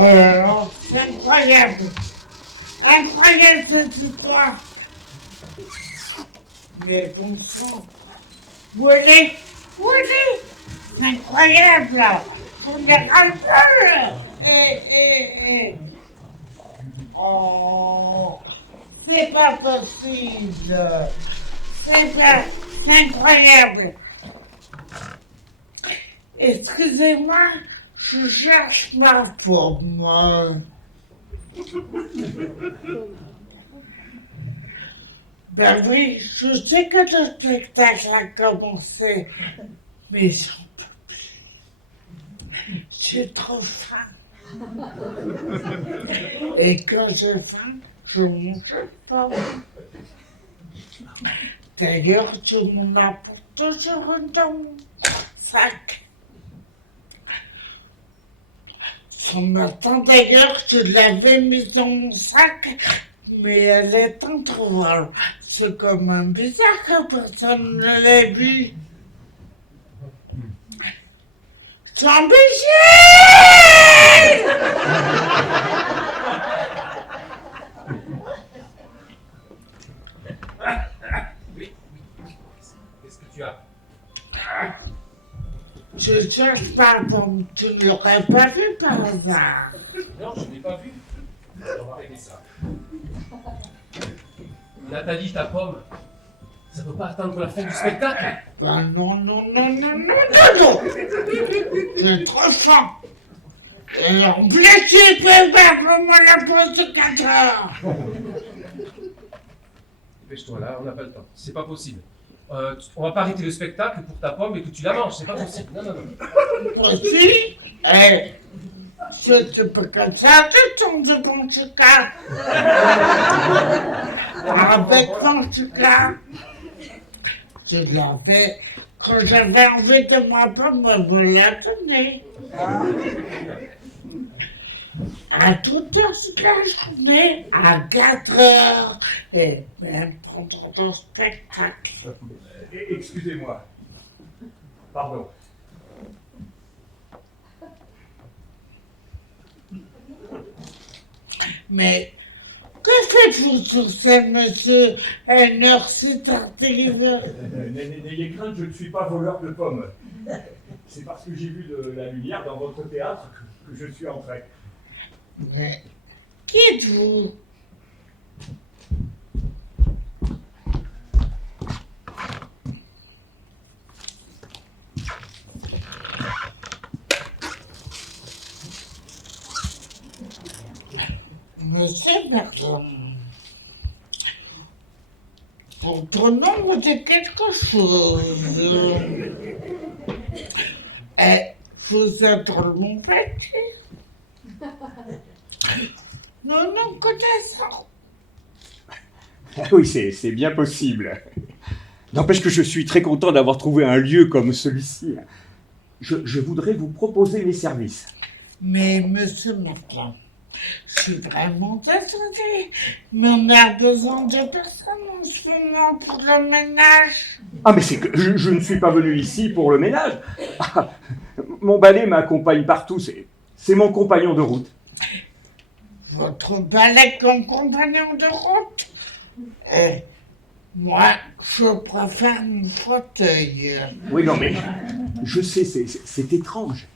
Oh là là, c'est incroyable. Incroyable cette histoire. Mais bon sang, où elle est? Où elle est? C'est incroyable là. On est un seul. Eh. Oh, c'est pas possible. C'est incroyable. Excusez-moi, je cherche ma forme. Ben oui, je sais que le spectacle a commencé, mais j'en peux plus. J'ai trop faim. Et quand j'ai faim, je mange pas. D'ailleurs, tu m'en apportes toujours une dans mon sac. Ce matin, d'ailleurs, je l'avais mise dans mon sac, mais elle est introuvable. C'est quand même bizarre que personne ne l'ait vue. Jean-Michel! Oui. Qu'est-ce que tu as? Je cherche pardon, tu ne l'aurais pas vu par hasard. Non, je n'ai pas vu. On va régler ça. Nathalie, ta pomme, ça peut pas attendre la fin du spectacle. Ben non. J'ai trop faim. Et en plus, tu peux pas vraiment la pause de 4 heures. Dépêche-toi là, on n'a pas le temps. C'est pas possible. On va pas arrêter le spectacle pour ta pomme et que tu la manges. C'est pas possible. Non. Aussi, c'est pas comme ça, tu tombes devant ce cas. Avec ton cas. Je l'avais, quand j'avais envie de ma pomme, me la donner. À toute heure de la journée, à 4 heures, et même pendant ton spectacle. Excusez-moi. Pardon. Mais que faites-vous sur scène, monsieur, à une heure si tardive? N'ayez crainte, je ne suis pas voleur de pommes. C'est parce que j'ai vu de la lumière dans votre théâtre que je suis entré. Mais qui êtes-vous? Monsieur Merlin, votre nom me dit quelque chose. Vous êtes mon petit? Nous nous connaissons. Oui, c'est bien possible. N'empêche que je suis très content d'avoir trouvé un lieu comme celui-ci. Je voudrais vous proposer mes services. Mais monsieur Merlin, je suis vraiment désolée, mais on a besoin de personnes en ce moment pour le ménage. Ah, mais c'est que je ne suis pas venu ici pour le ménage. Ah, mon balai m'accompagne partout, c'est mon compagnon de route. Votre balai comme compagnon de route? Moi, je préfère mon fauteuil. Oui, non, mais je sais, c'est étrange.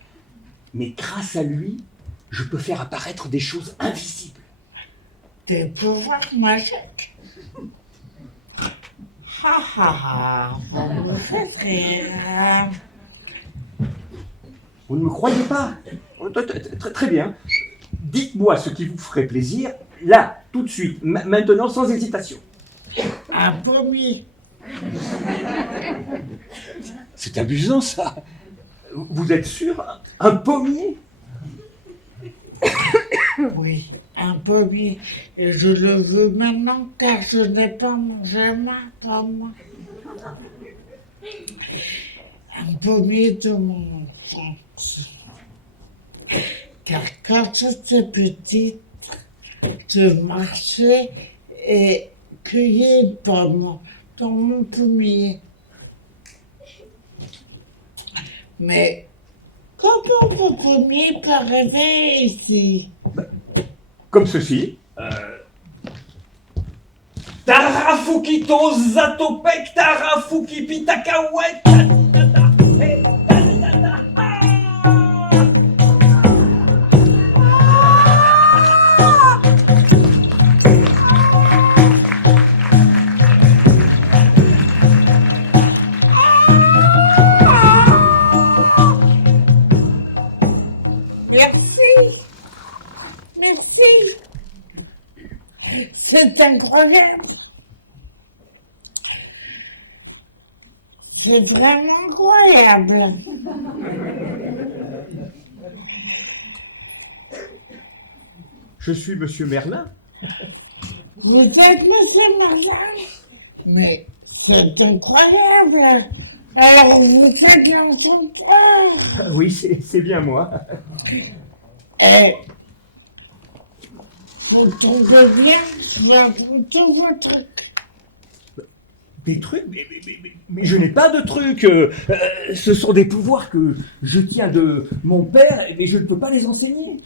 Mais grâce à lui, je peux faire apparaître des choses invisibles. Des pouvoirs magiques. Vous me faites rire. Vous ne me croyez pas? Très bien. Dites-moi ce qui vous ferait plaisir, là, tout de suite, maintenant, sans hésitation. Un pommier. C'est amusant, ça. Vous êtes sûr? Un pommier? Oui, un pommier. Et je le veux maintenant car je n'ai pas mangé ma pomme. Un pommier de mon enfance. Car quand j'étais petite, je marchais et cueillais une pomme dans mon pommier. Mais Comment vos pommiers peuvent arriver ici? Comme ceci. Tarafukito zatopek tarafukipitakaouet tatitata. Hey, tatitata. Merci. Merci. C'est incroyable. C'est vraiment incroyable. Je suis Monsieur Merlin. Vous êtes Monsieur Martin? Mais c'est incroyable. Alors vous êtes l'enchanteur. Oui, c'est bien moi. Et vous tombez bien sur tous vos trucs. Des trucs, mais je n'ai pas de trucs. Ce sont des pouvoirs que je tiens de mon père, mais je ne peux pas les enseigner.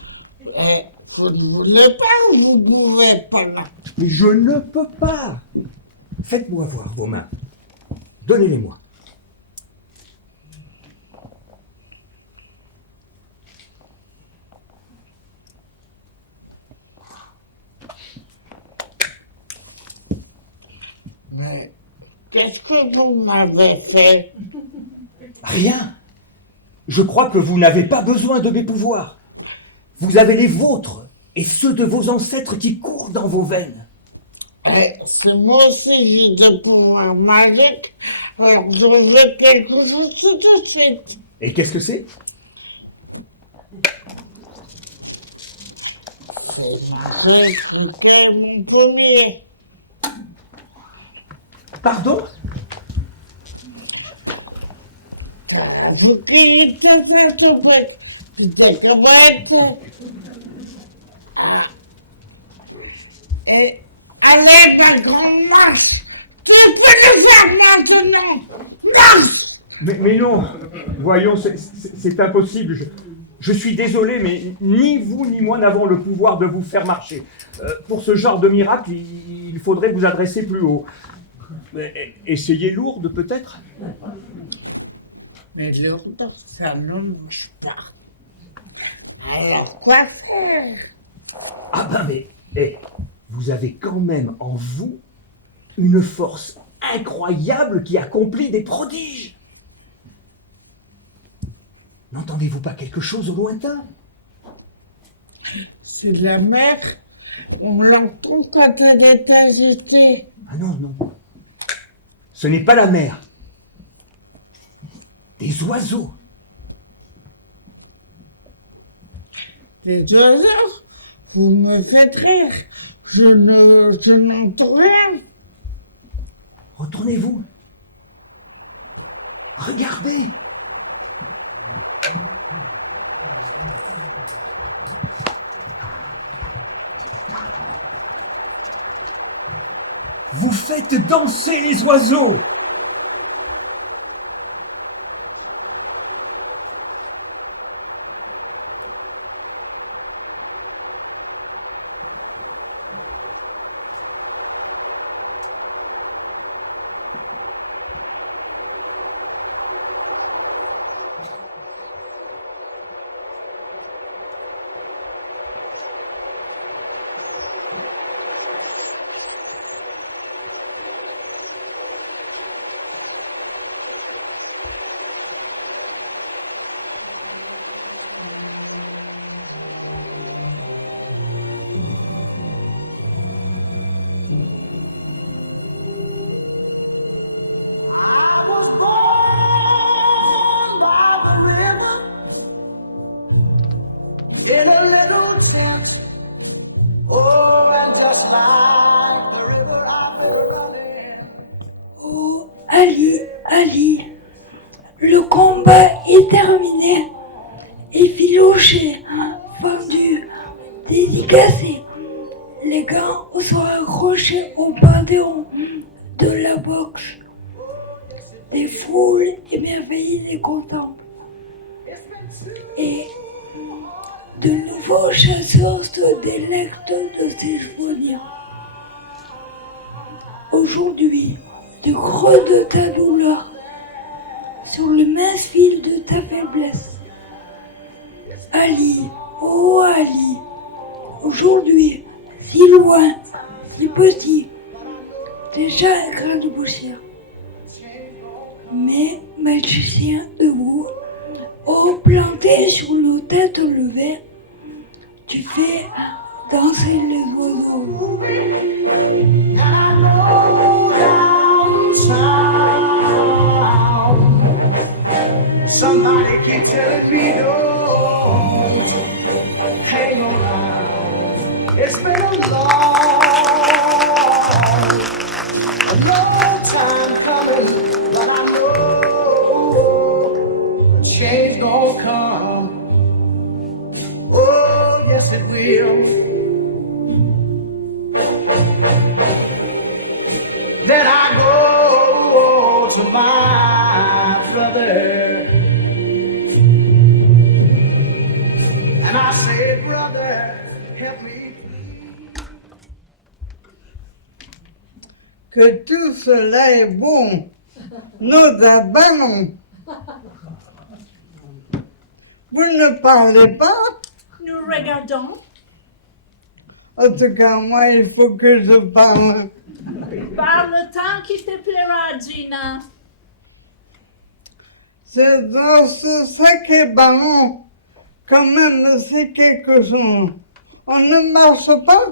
Et vous ne voulez pas ou vous ne pouvez pas? Mais je ne peux pas. Faites-moi voir vos mains. Donnez-les-moi. Mais qu'est-ce que vous m'avez fait? Rien. Je crois que vous n'avez pas besoin de mes pouvoirs. Vous avez les vôtres et ceux de vos ancêtres qui courent dans vos veines. Et c'est moi aussi j'ai des pouvoirs magiques, alors je veux quelque chose tout de suite. Et qu'est-ce que c'est? C'est mon pommier. Pardon? Vous criez ça, c'est comment être. Et allez, ma grande marche. Tu peux le faire maintenant. Marche. Mais non, voyons, c'est impossible. Je suis désolé, mais ni vous ni moi n'avons le pouvoir de vous faire marcher. Pour ce genre de miracle, il faudrait vous adresser plus haut. Essayez lourde, peut-être? Mais lourde, ça ne marche pas. Alors quoi faire? Ah ben mais, vous avez quand même en vous une force incroyable qui accomplit des prodiges. N'entendez-vous pas quelque chose au lointain? C'est la mer. On l'entend quand elle est agitée. Ah non, non. Ce n'est pas la mer. Des oiseaux. Des oiseaux? Vous me faites rire. Je n'entends rien. Retournez-vous. Regardez. Vous faites danser les oiseaux. In a little tent, oh, and just like the river I've been running. Oh, Ali, Ali, le combat est terminé. Effiloché, vendu, dédicacé. Les gants sont accrochés au panthéon de la boxe. Des foules émerveillées les contemplent. et de nouveaux chasseurs se délectent de ces souvenirs. Aujourd'hui, du creux de ta douleur, sur le mince fil de ta faiblesse, Ali, oh Ali, aujourd'hui, si loin, si petit, déjà un grain de poussière. Mais magicien debout, haut planté sur nos têtes levées, tu fais danser les oiseaux. And I know downtown, somebody keeps telling me don't hang around. It's been a long time coming, but I know change gon' come. Oh, yes it will. Then I go to my brother and I say, brother, help me. Que tout cela est bon, nos abandons. Vous ne parlez pas? Nous regardons. En tout cas, moi, il faut que je parle. Par le temps qui te plaira, Gina. C'est dans ce sacré ballon, quand même, c'est quelque chose. On ne marche pas,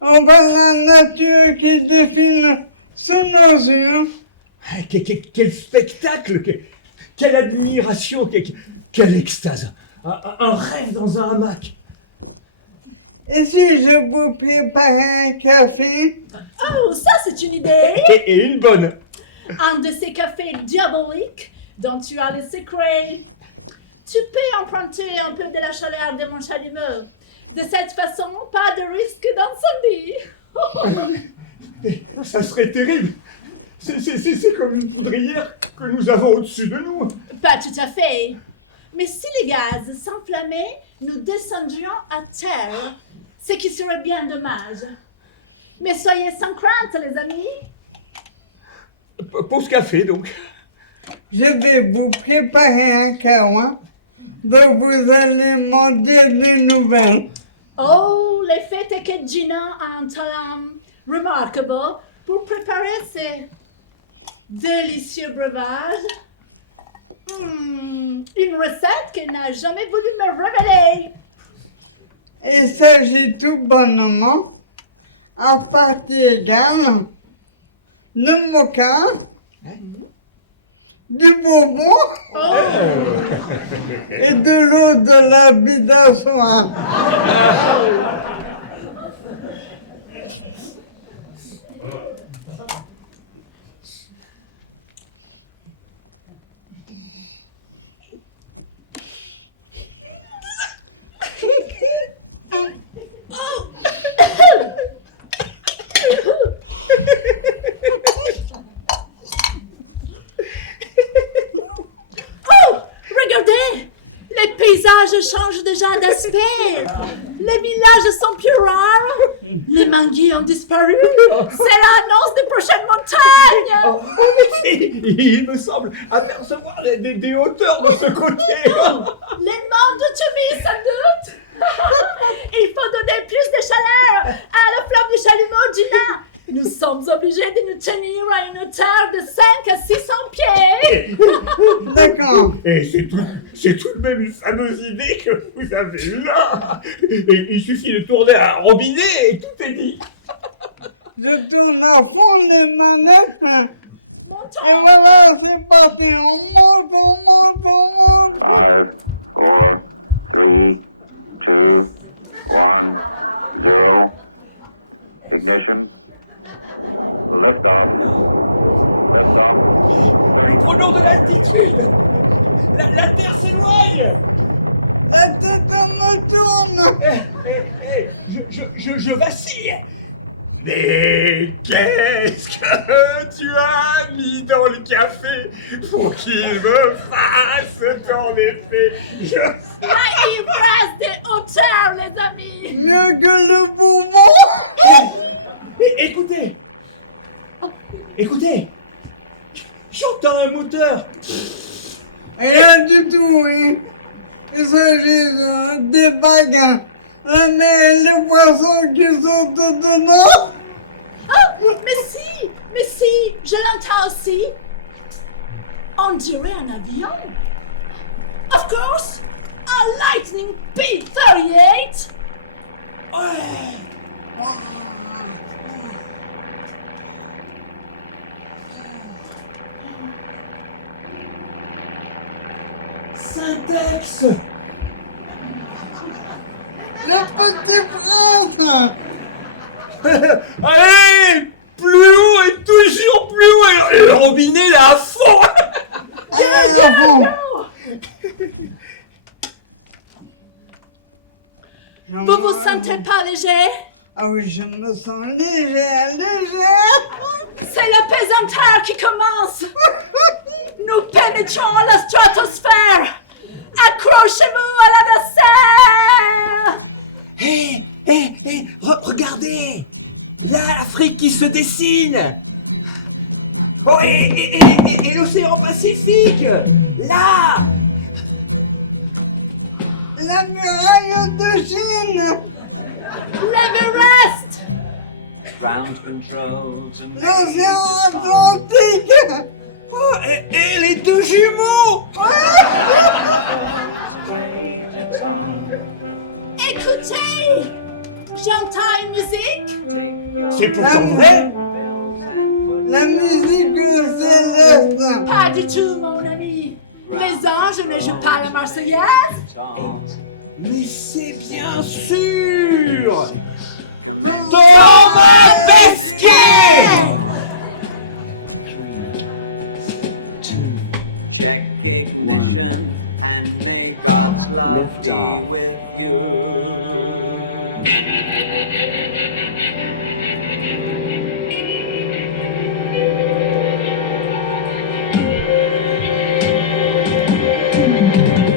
on voit la nature qui défile sous nos yeux. Ah, quel spectacle, quelle admiration, quelle extase. Un rêve dans un hamac. Et si je vous prépare un café? Oh, ça c'est une idée. Et une bonne. Un de ces cafés diaboliques dont tu as les secrets. Tu peux emprunter un peu de la chaleur de mon chalumeau. De cette façon, pas de risque d'incendie. Ça serait terrible. C'est comme une poudrière que nous avons au-dessus de nous. Pas tout à fait. Mais si les gaz s'enflammaient, nous descendrions à terre, ce qui serait bien dommage. Mais soyez sans crainte, les amis. Pause café, donc. Je vais vous préparer un kawa dont vous allez m'en dire des nouvelles. Oh, le fait est que Gina a un talent remarquable pour préparer ces délicieux breuvages. Une recette qu'elle n'a jamais voulu me révéler. Il s'agit tout bonnement, à partie égale, de mocha, du bonbon et de l'eau de la bidassoire. Regardez, les paysages changent déjà d'aspect. Les villages sont plus rares. Les manguiers ont disparu. C'est l'annonce des prochaines montagnes. Il me semble apercevoir des hauteurs de ce côté. Les monts de Tumi, sans doute. Il faut donner plus de chaleur à la flamme du chalumeau, Gina. Nous sommes obligés de nous tenir à une hauteur de 5 à 600 pieds. D'accord. Et c'est tout de même une fameuse idée que vous avez là. Et il suffit de tourner un robinet et tout est dit. Je tourne à fond les manettes. Et Montons. voilà, c'est parti. On monte, on monte, on monte. 5, 4, 3, 2, 1, 0. Ignition. Liftoff. Nous prenons de l'altitude. La Terre s'éloigne. La tête me tourne. Je vacille. Mais qu'est-ce que tu as mis dans le café pour qu'il me fasse tant d'effet? La ivresse des hauteurs, les amis. Mieux que le bourbon. Écoutez! Écoutez! J'entends un moteur! Rien du tout, oui. Il s'agit des bagues. La mer et les poissons qui sont dedans. Oh, mais si, je l'entends aussi. On dirait un avion. Of course, a Lightning P-38. Syntex! Le petit prince. Allez! Plus haut et toujours plus haut! Et le robinet là à fond! Vous vous sentez pas léger? Ah oui, je me sens léger. C'est le pesanteur qui commence. Nous pénétrons la stratosphère. Accrochez-vous à la dessert. Regardez! Là, l'Afrique qui se dessine! Oh, et l'océan Pacifique! Là! La muraille de Chine. L'Everest. Ground control to L'océan Atlantique. Oh, et les deux jumeaux! Écoutez, j'entends une musique. C'est pourtant vrai! La musique céleste. Pas du tout, mon ami. Les anges ne jouent pas la Marseillaise. Mais c'est bien sûr! Thomas Pesquet! 3, 2, 1, lift off.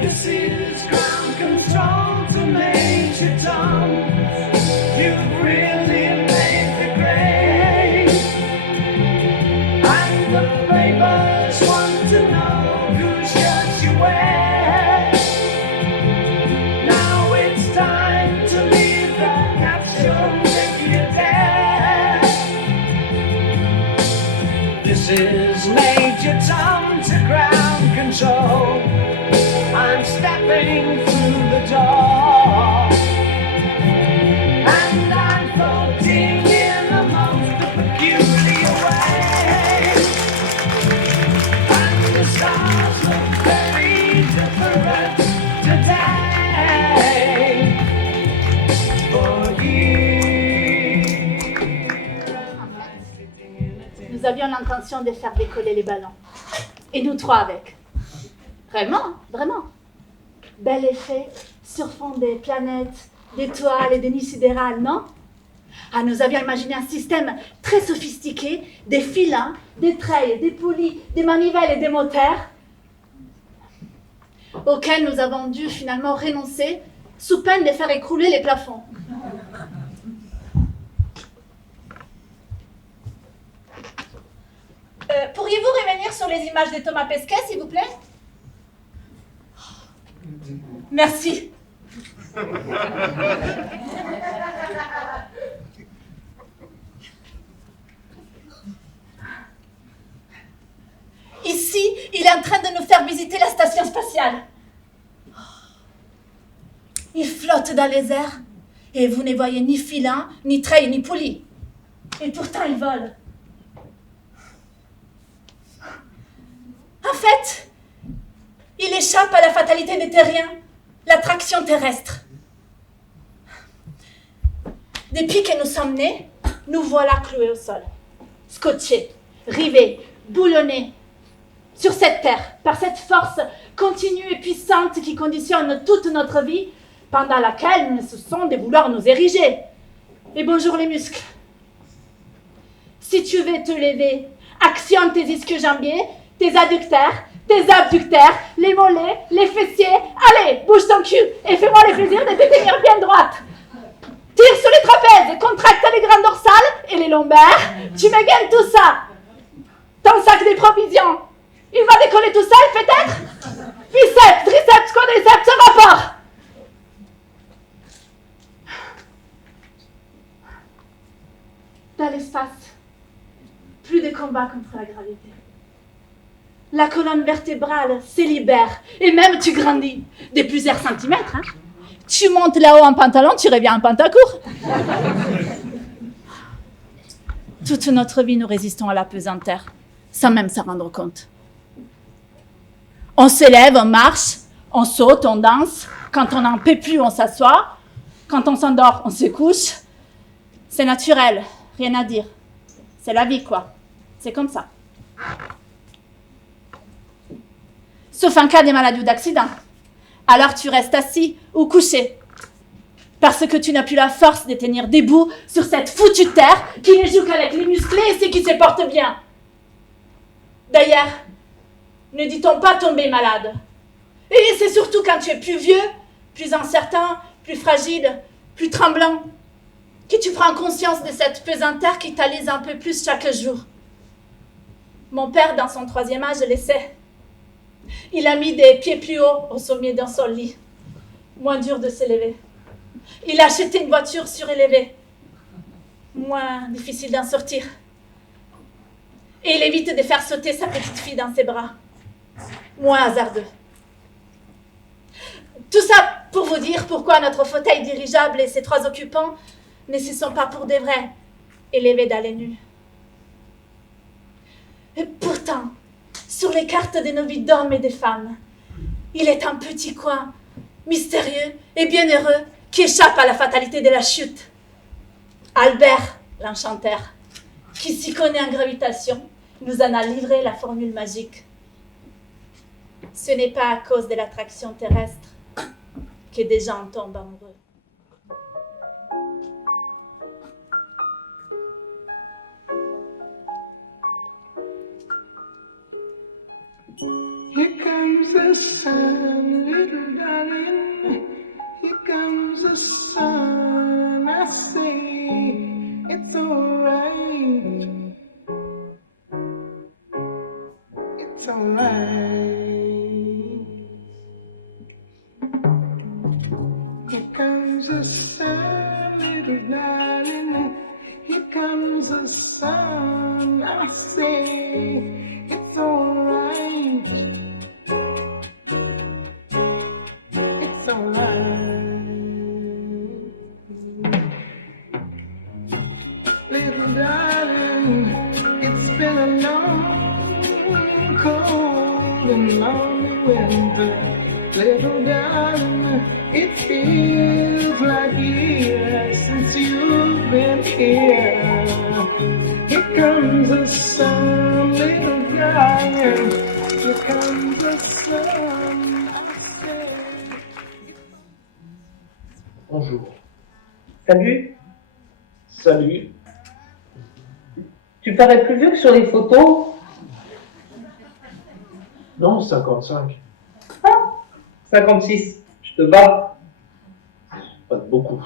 This is ground control to Major Tom. You've really made the grade. And the papers want to know whose shirt you wear. Now it's time to leave the capsule if you dare. This is Major Tom to ground control. I'm stepping through the door, and I'm floating in a most peculiar way. And the stars look very different today for you. Nous avions l'intention de faire décoller les ballons. Et nous trois avec. Vraiment, vraiment. Bel effet sur fond des planètes, d'étoiles et des nids sidérales, non? Ah, nous avions imaginé un système très sophistiqué, des filins, des treilles, des poulies, des manivelles et des moteurs, auxquels nous avons dû finalement renoncer sous peine de faire écrouler les plafonds. Pourriez-vous revenir sur les images de Thomas Pesquet, s'il vous plaît? Merci. Ici, il est en train de nous faire visiter la station spatiale. Il flotte dans les airs et vous ne voyez ni filin, ni treilles, ni poulies. Et pourtant, il vole. En fait, il échappe à la fatalité des terriens, l'attraction terrestre. Depuis que nous sommes nés, nous voilà cloués au sol, scotchés, rivés, boulonnés sur cette terre, par cette force continue et puissante qui conditionne toute notre vie, pendant laquelle nous ne cessons de vouloir nous ériger. Et bonjour les muscles. Si tu veux te lever, actionne tes ischio-jambiers, tes adducteurs, tes abducteurs, les mollets, les fessiers. Allez, bouge ton cul et fais-moi le plaisir de te tenir bien droite. Tire sur les trapèzes, contracte les grandes dorsales et les lombaires. Tu me gagnes tout ça. Ton sac de provisions, il va décoller tout seul peut-être? Biceps, triceps, quadriceps, rapport. Dans l'espace, plus de combat contre la gravité. La colonne vertébrale se libère et même tu grandis de plusieurs centimètres. Hein. Tu montes là-haut en pantalon, tu reviens en pantacourt. Toute notre vie, nous résistons à la pesanteur, sans même s'en rendre compte. On se lève, on marche, on saute, on danse. Quand on n'en peut plus, on s'assoit. Quand on s'endort, on se couche. C'est naturel, rien à dire. C'est la vie, quoi. C'est comme ça. Sauf en cas de maladie ou d'accident. Alors tu restes assis ou couché. Parce que tu n'as plus la force de tenir debout sur cette foutue terre qui ne joue qu'avec les musclés et ceux qui se portent bien. D'ailleurs, ne dit-on pas tomber malade? Et c'est surtout quand tu es plus vieux, plus incertain, plus fragile, plus tremblant, que tu prends conscience de cette pesanteur qui t'alise un peu plus chaque jour. Mon père, dans son 3e âge, le sait. Il a mis des pieds plus hauts au sommet d'un son lit. Moins dur de s'élever. Il a acheté une voiture surélevée. Moins difficile d'en sortir. Et il évite de faire sauter sa petite fille dans ses bras. Moins hasardeux. Tout ça pour vous dire pourquoi notre fauteuil dirigeable et ses 3 occupants ne se sont pas pour de vrai élevés dans les nues. Et pourtant, sur les cartes de nos vies d'hommes et de femmes, il est un petit coin, mystérieux et bienheureux, qui échappe à la fatalité de la chute. Albert, l'enchanteur, qui s'y connaît en gravitation, nous en a livré la formule magique. Ce n'est pas à cause de l'attraction terrestre que des gens tombent amoureux. Here comes the sun, little darling. Here comes the sun. I say it's alright. It's alright. Here comes the sun, little darling. Here comes the sun. I say it's alright. It's alright. Little darling, it's been a long, cold and lonely winter. Little darling, it feels like years since you've been here. Here comes the sun, little darling. Here comes the sun. I say. Bonjour. Salut, Salut. tu parais plus vieux que sur les photos. Non, 55. 56, je te bats. Pas de beaucoup.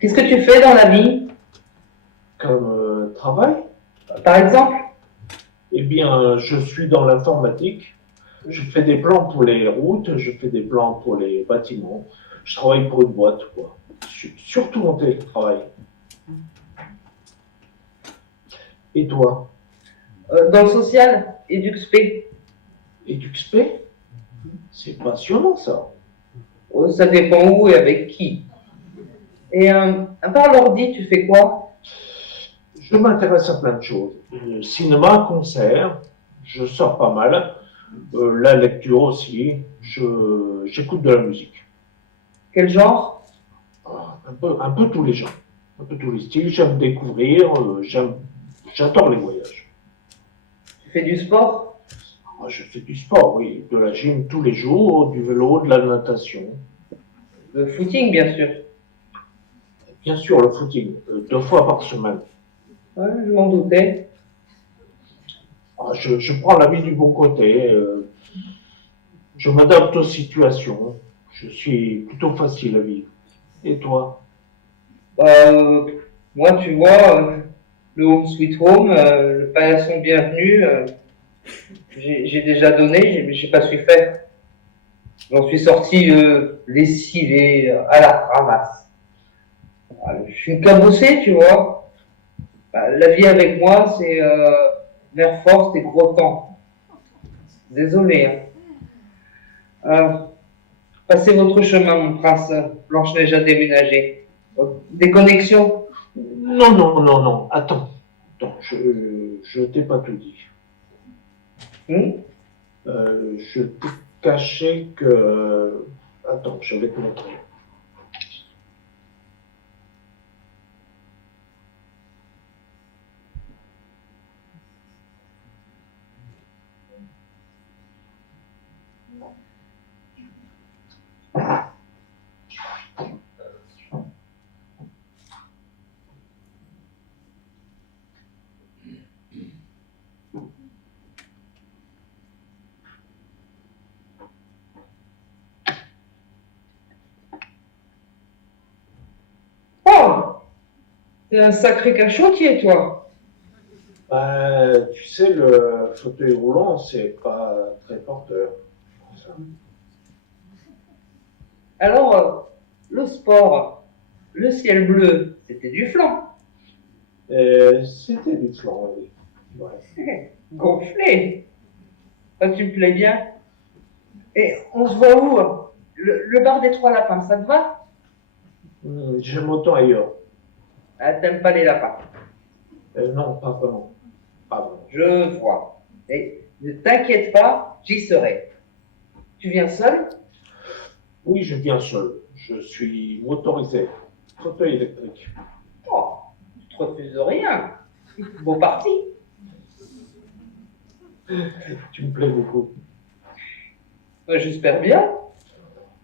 Qu'est-ce que tu fais dans la vie, Comme travail, par exemple? eh bien, je suis dans l'informatique. Je fais des plans pour les routes, je fais des plans pour les bâtiments. Je travaille pour une boîte, quoi. Surtout en télétravail. Et toi? Dans le social, EduxP. EduxP? C'est passionnant, ça. Ça dépend où et avec qui. Et à part l'ordi, tu fais quoi? Je m'intéresse à plein de choses. Cinéma, concert, je sors pas mal. La lecture aussi. J'écoute de la musique. Quel genre? Un peu tous les genres. Un peu tous les styles. J'aime découvrir. J'adore les voyages. Tu fais du sport? Je fais du sport, oui. De la gym tous les jours, du vélo, de la natation. Le footing, bien sûr. Bien sûr, le footing, 2 fois par semaine. Ouais, je m'en doutais. Ah, je prends la vie du bon côté. Je m'adapte aux situations. Je suis plutôt facile à vivre. Et toi? Moi, tu vois, le Home Sweet Home, le paillasson bienvenu, j'ai déjà donné, mais j'ai pas su faire. J'en suis sorti lessivé, à la ramasse. Je suis cabossé, tu vois. La vie avec moi, c'est nerf force et gros temps. Désolé. Hein. Passez votre chemin, mon prince. Blanche-Neige a déménagé. Des connexions? Non. Attends, je t'ai pas tout dit. Je t'ai caché que... Attends, je vais te montrer. Oh! T'es un sacré cachotier, toi. Tu sais, le fauteuil roulant, c'est pas très porteur. Ça. Alors, le sport, le ciel bleu, c'était du flan. C'était du flan, oui. Ouais. Gonflé. Ah, tu me plais bien. Et on se voit où? Le bar des Trois Lapins, ça te va? Je m'entends ailleurs. Ah, t'aimes pas les lapins? Non, pas vraiment. Pardon. Je vois. Et ne t'inquiète pas, j'y serai. Tu viens seul? Oui, je viens seul. Je suis motorisé. Fauteuil électrique. Oh, tu te refuses rien. Beau parti. Tu me plais beaucoup. J'espère bien.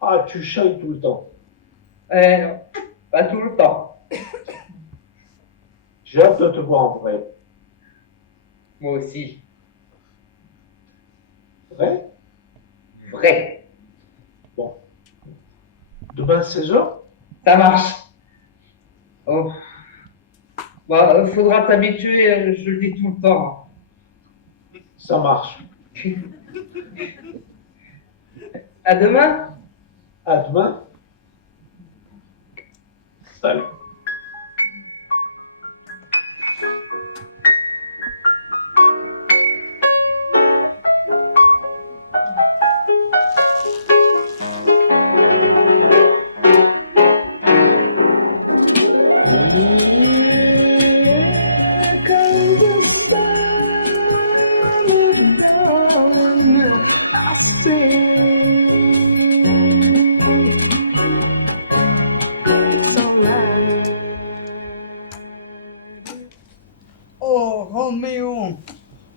Ah, tu chiales tout le temps. Non, pas tout le temps. J'ai hâte de te voir en vrai. Moi aussi. Vrai? Vrai. Bon. Demain, 16h? Ça marche. Oh. Faudra t'habituer, je le dis tout le temps. Ça marche. À demain. À demain. Salut. Oh, Roméo,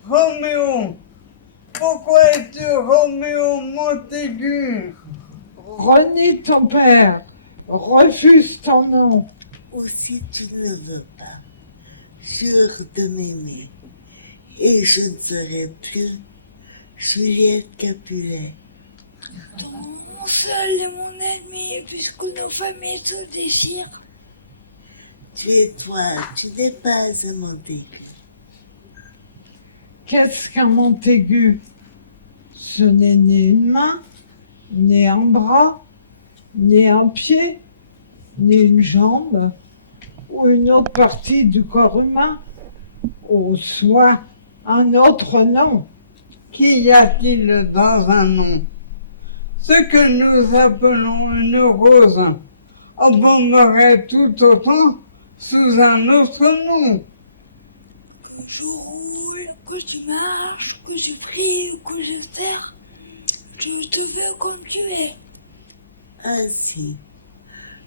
Roméo, pourquoi es-tu Roméo Montaigu? René, ton père, refuse ton nom. Ou si tu ne le veux pas, jure de m'aimer, et je ne serai plus Juliette Capulet. Mon seul et mon ennemi, puisque nos familles se déchirent. Tu es toi, tu n'es pas un Montaigu. Qu'est-ce qu'un Montaigu? Ce n'est ni une main, ni un bras, ni un pied, ni une jambe, ou une autre partie du corps humain, ou soit un autre nom. Qu'y a-t-il dans un nom? Ce que nous appelons une rose embaumerait tout autant sous un autre nom. Que je roule, que je marche, que je prie ou que je sers, je te veux comme tu es. Ainsi,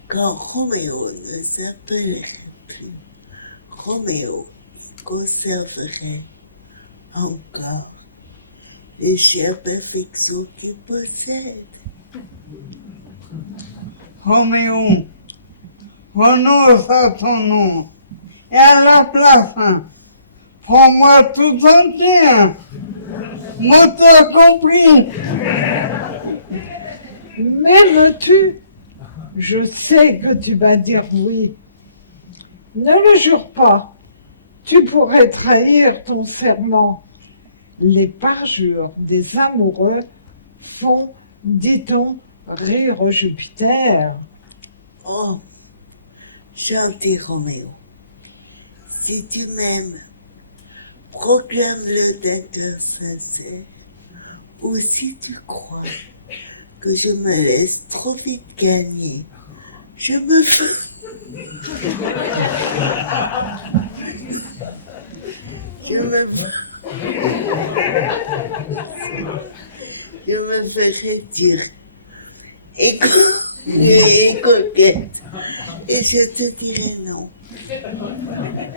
quand Roméo ne s'appellerait plus Roméo, il conserverait encore les chères perfections qu'il possède. Roméo, renonce à ton nom. Et à la place, prends-moi tout entier. Moteur compris. Mais veux-tu? Je sais que tu vas dire oui. Ne le jure pas. Tu pourrais trahir ton serment. Les parjures des amoureux font, dit-on, rire Jupiter. Oh, gentil Roméo, si tu m'aimes, proclame-le d'un cœur sincère. Ou si tu crois que je me laisse trop vite gagner, je me ferai dire et coquette, et je te dirai non.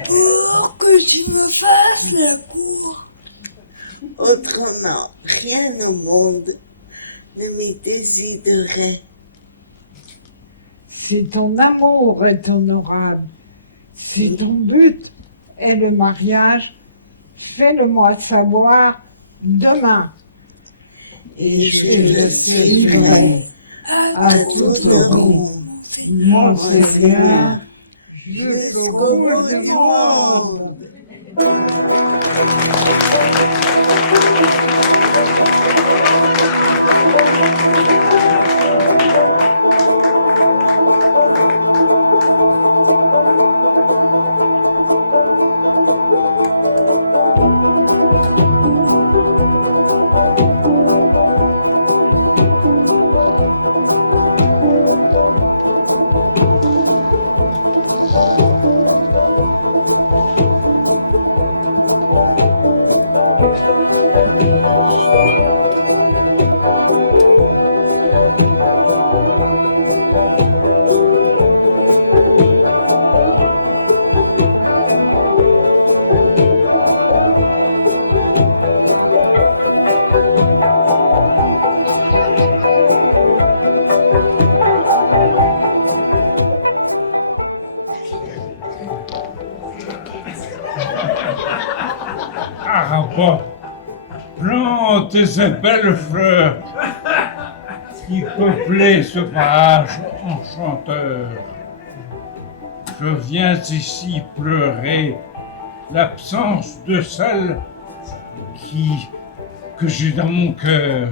Pour que tu me fasses l'amour. Autrement, rien au monde ne m'y déciderait. Si ton amour est honorable, si ton but est le mariage, fais-le-moi savoir demain. Et je le suivrai à toute ronde, mon Seigneur, jusqu'au bout du monde. Araba, plante ces belles fleurs qui peuplaient ce parage enchanteur. Je viens ici pleurer l'absence de celle que j'ai dans mon cœur.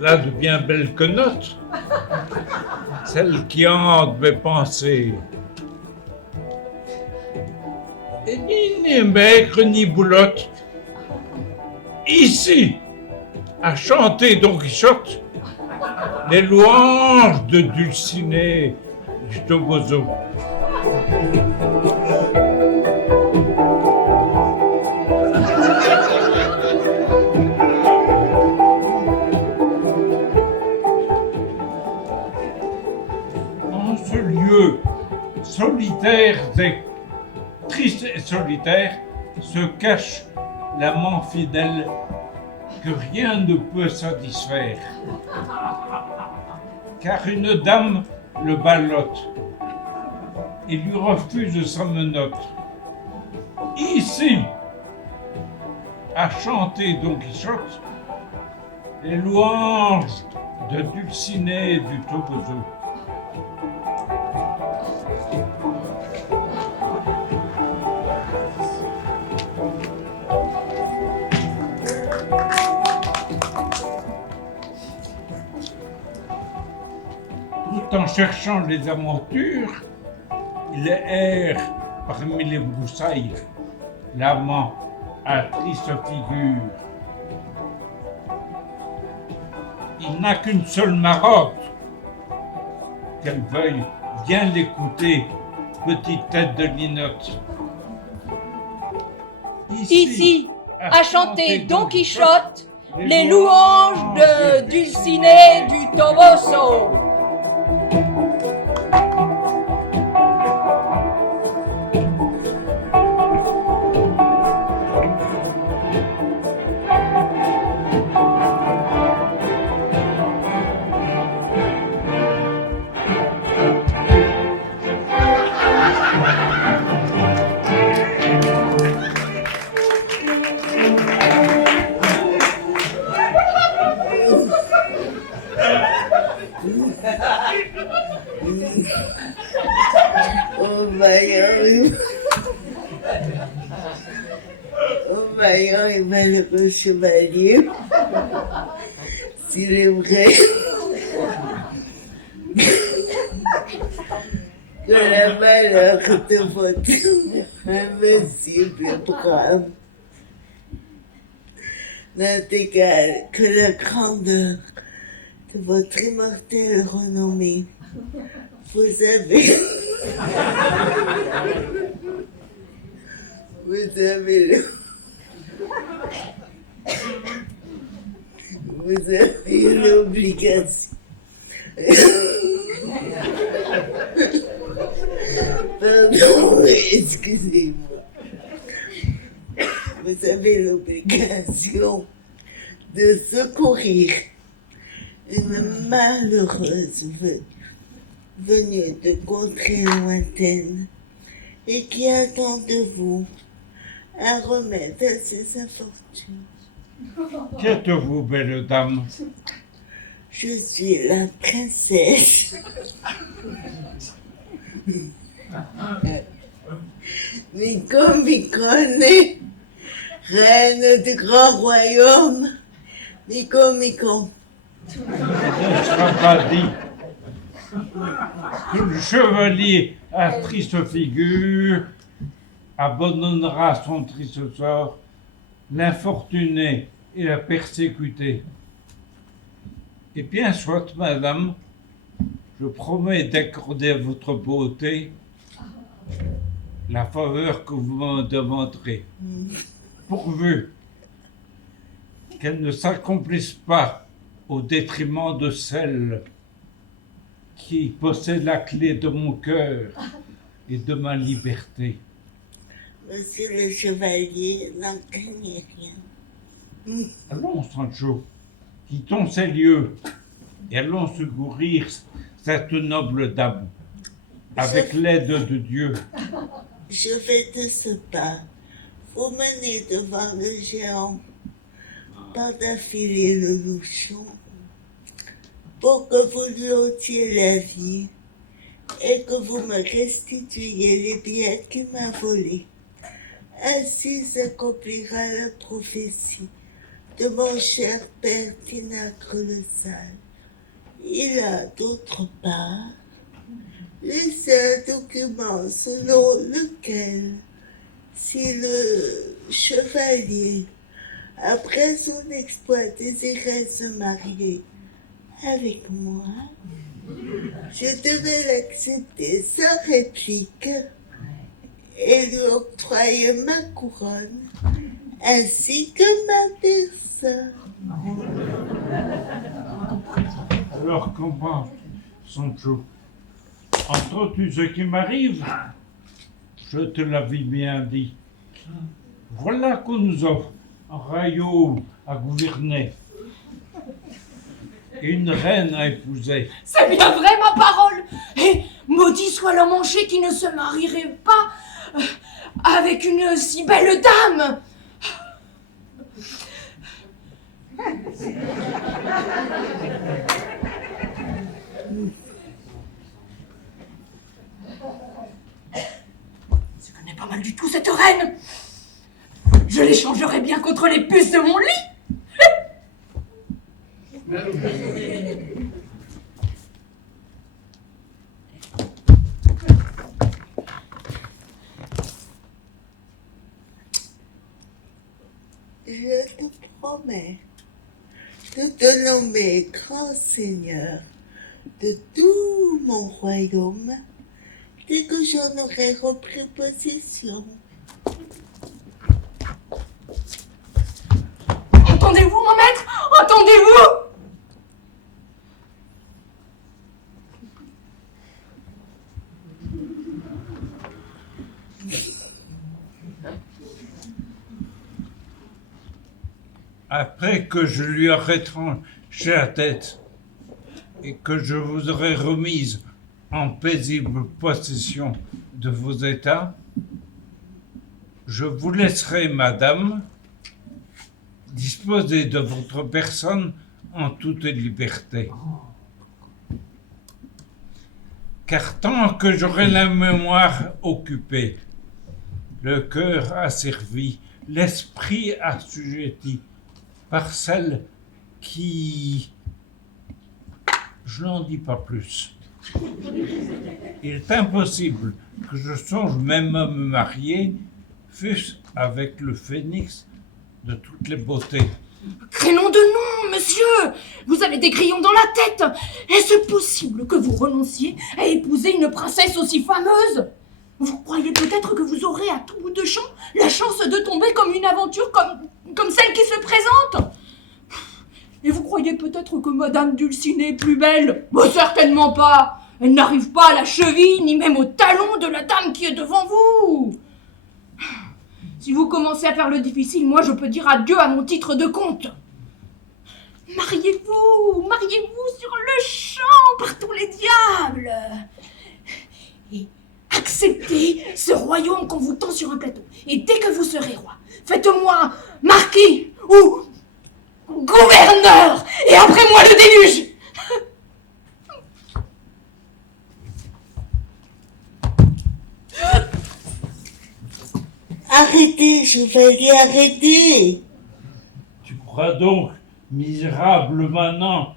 Là de bien belles quenottes, celles qui hantent mes pensées. Et ni maigre ni boulotte, ici, à chanter Don Quichotte, les louanges de Dulcinée du Toboso. En ce lieu solitaire et triste et solitaire se cache l'amant fidèle que rien ne peut satisfaire. Car une dame le ballotte et lui refuse sa menotte. Ici, à chanter Don Quichotte, les louanges de Dulcinée du Toboso. Tout en cherchant les aventures, il erre parmi les broussailles, l'amant à triste figure. Il n'a qu'une seule marotte, qu'elle veuille bien l'écouter, petite tête de linotte. Ici, à chanter Don Quichotte, les louanges de Dulcinée du Toboso. Au vaillant et malheureux chevalier, s'il est vrai que le malheur de votre invincible brave n'est égal que la grandeur de votre immortelle renommée. Vous avez l'obligation. Pardon, excusez-moi. Vous avez l'obligation de secourir une malheureuse venue de contrées lointaines et qui attend de vous un remède à ses infortunes. Qui êtes-vous, belle dame? Je suis la princesse Miko Mikone, reine du grand royaume. Miko Miko. Il ne sera pas dit que le chevalier à triste figure abandonnera son triste sort, l'infortuné et la persécuté. Et bien soit, madame, je promets d'accorder à votre beauté la faveur que vous me demanderez, pourvu qu'elle ne s'accomplisse pas au détriment de celle qui possède la clé de mon cœur et de ma liberté. Monsieur le chevalier, n'en craignez rien. Allons, Sancho, quittons ces lieux et allons secourir cette noble dame avec l'aide de Dieu. Je vais de ce pas vous mener devant le géant par d'affiler le louchon pour que vous lui ôtiez la vie et que vous me restituiez les biens qu'il m'a volés. Ainsi s'accomplira la prophétie de mon cher père Tinacre le Sage. Il a d'autre part laissé un document selon lequel si le chevalier, après son exploit, désirait se marier avec moi, je devais l'accepter sans réplique et lui octroyer ma couronne ainsi que ma personne. Alors comment, Sancho? Entends-tu ce qui m'arrive? Je te l'avais bien dit. Voilà qu'on nous offre un royaume à gouverner et une reine à épouser. C'est bien vrai, ma parole. Et maudit soit l'homme manché qui ne se marierait pas avec une si belle dame. Ce n'est pas mal du tout, cette reine. Je l'échangerai bien contre les puces de mon lit. Je te promets de te nommer grand seigneur de tout mon royaume dès que j'en aurai repris possession. Entendez-vous, mon maître? Entendez-vous? Après que je lui aurai tranché la tête et que je vous aurai remise en paisible possession de vos états, je vous laisserai, madame, disposer de votre personne en toute liberté. Car tant que j'aurai la mémoire occupée le cœur asservi, l'esprit assujetti par celle qui... Je n'en dis pas plus. Il est impossible que je songe même à me marier, fût-ce avec le phénix de toutes les beautés. Crénom de nom, monsieur! Vous avez des grillons dans la tête! Est-ce possible que vous renonciez à épouser une princesse aussi fameuse? Vous croyez peut-être que vous aurez à tout bout de champ la chance de tomber comme une aventure comme celle qui se présente? Et vous croyez peut-être que Madame Dulcinée est plus belle? Certainement pas! Elle n'arrive pas à la cheville, ni même au talon de la dame qui est devant vous! Si vous commencez à faire le difficile, moi je peux dire adieu à mon titre de comte. Mariez-vous sur le champ par tous les diables. Et acceptez ce royaume qu'on vous tend sur un plateau. Et dès que vous serez roi, faites-moi marquis ou gouverneur. Et après moi le déluge. Arrêtez, chevalier, arrêtez! Tu crois donc, misérable manant,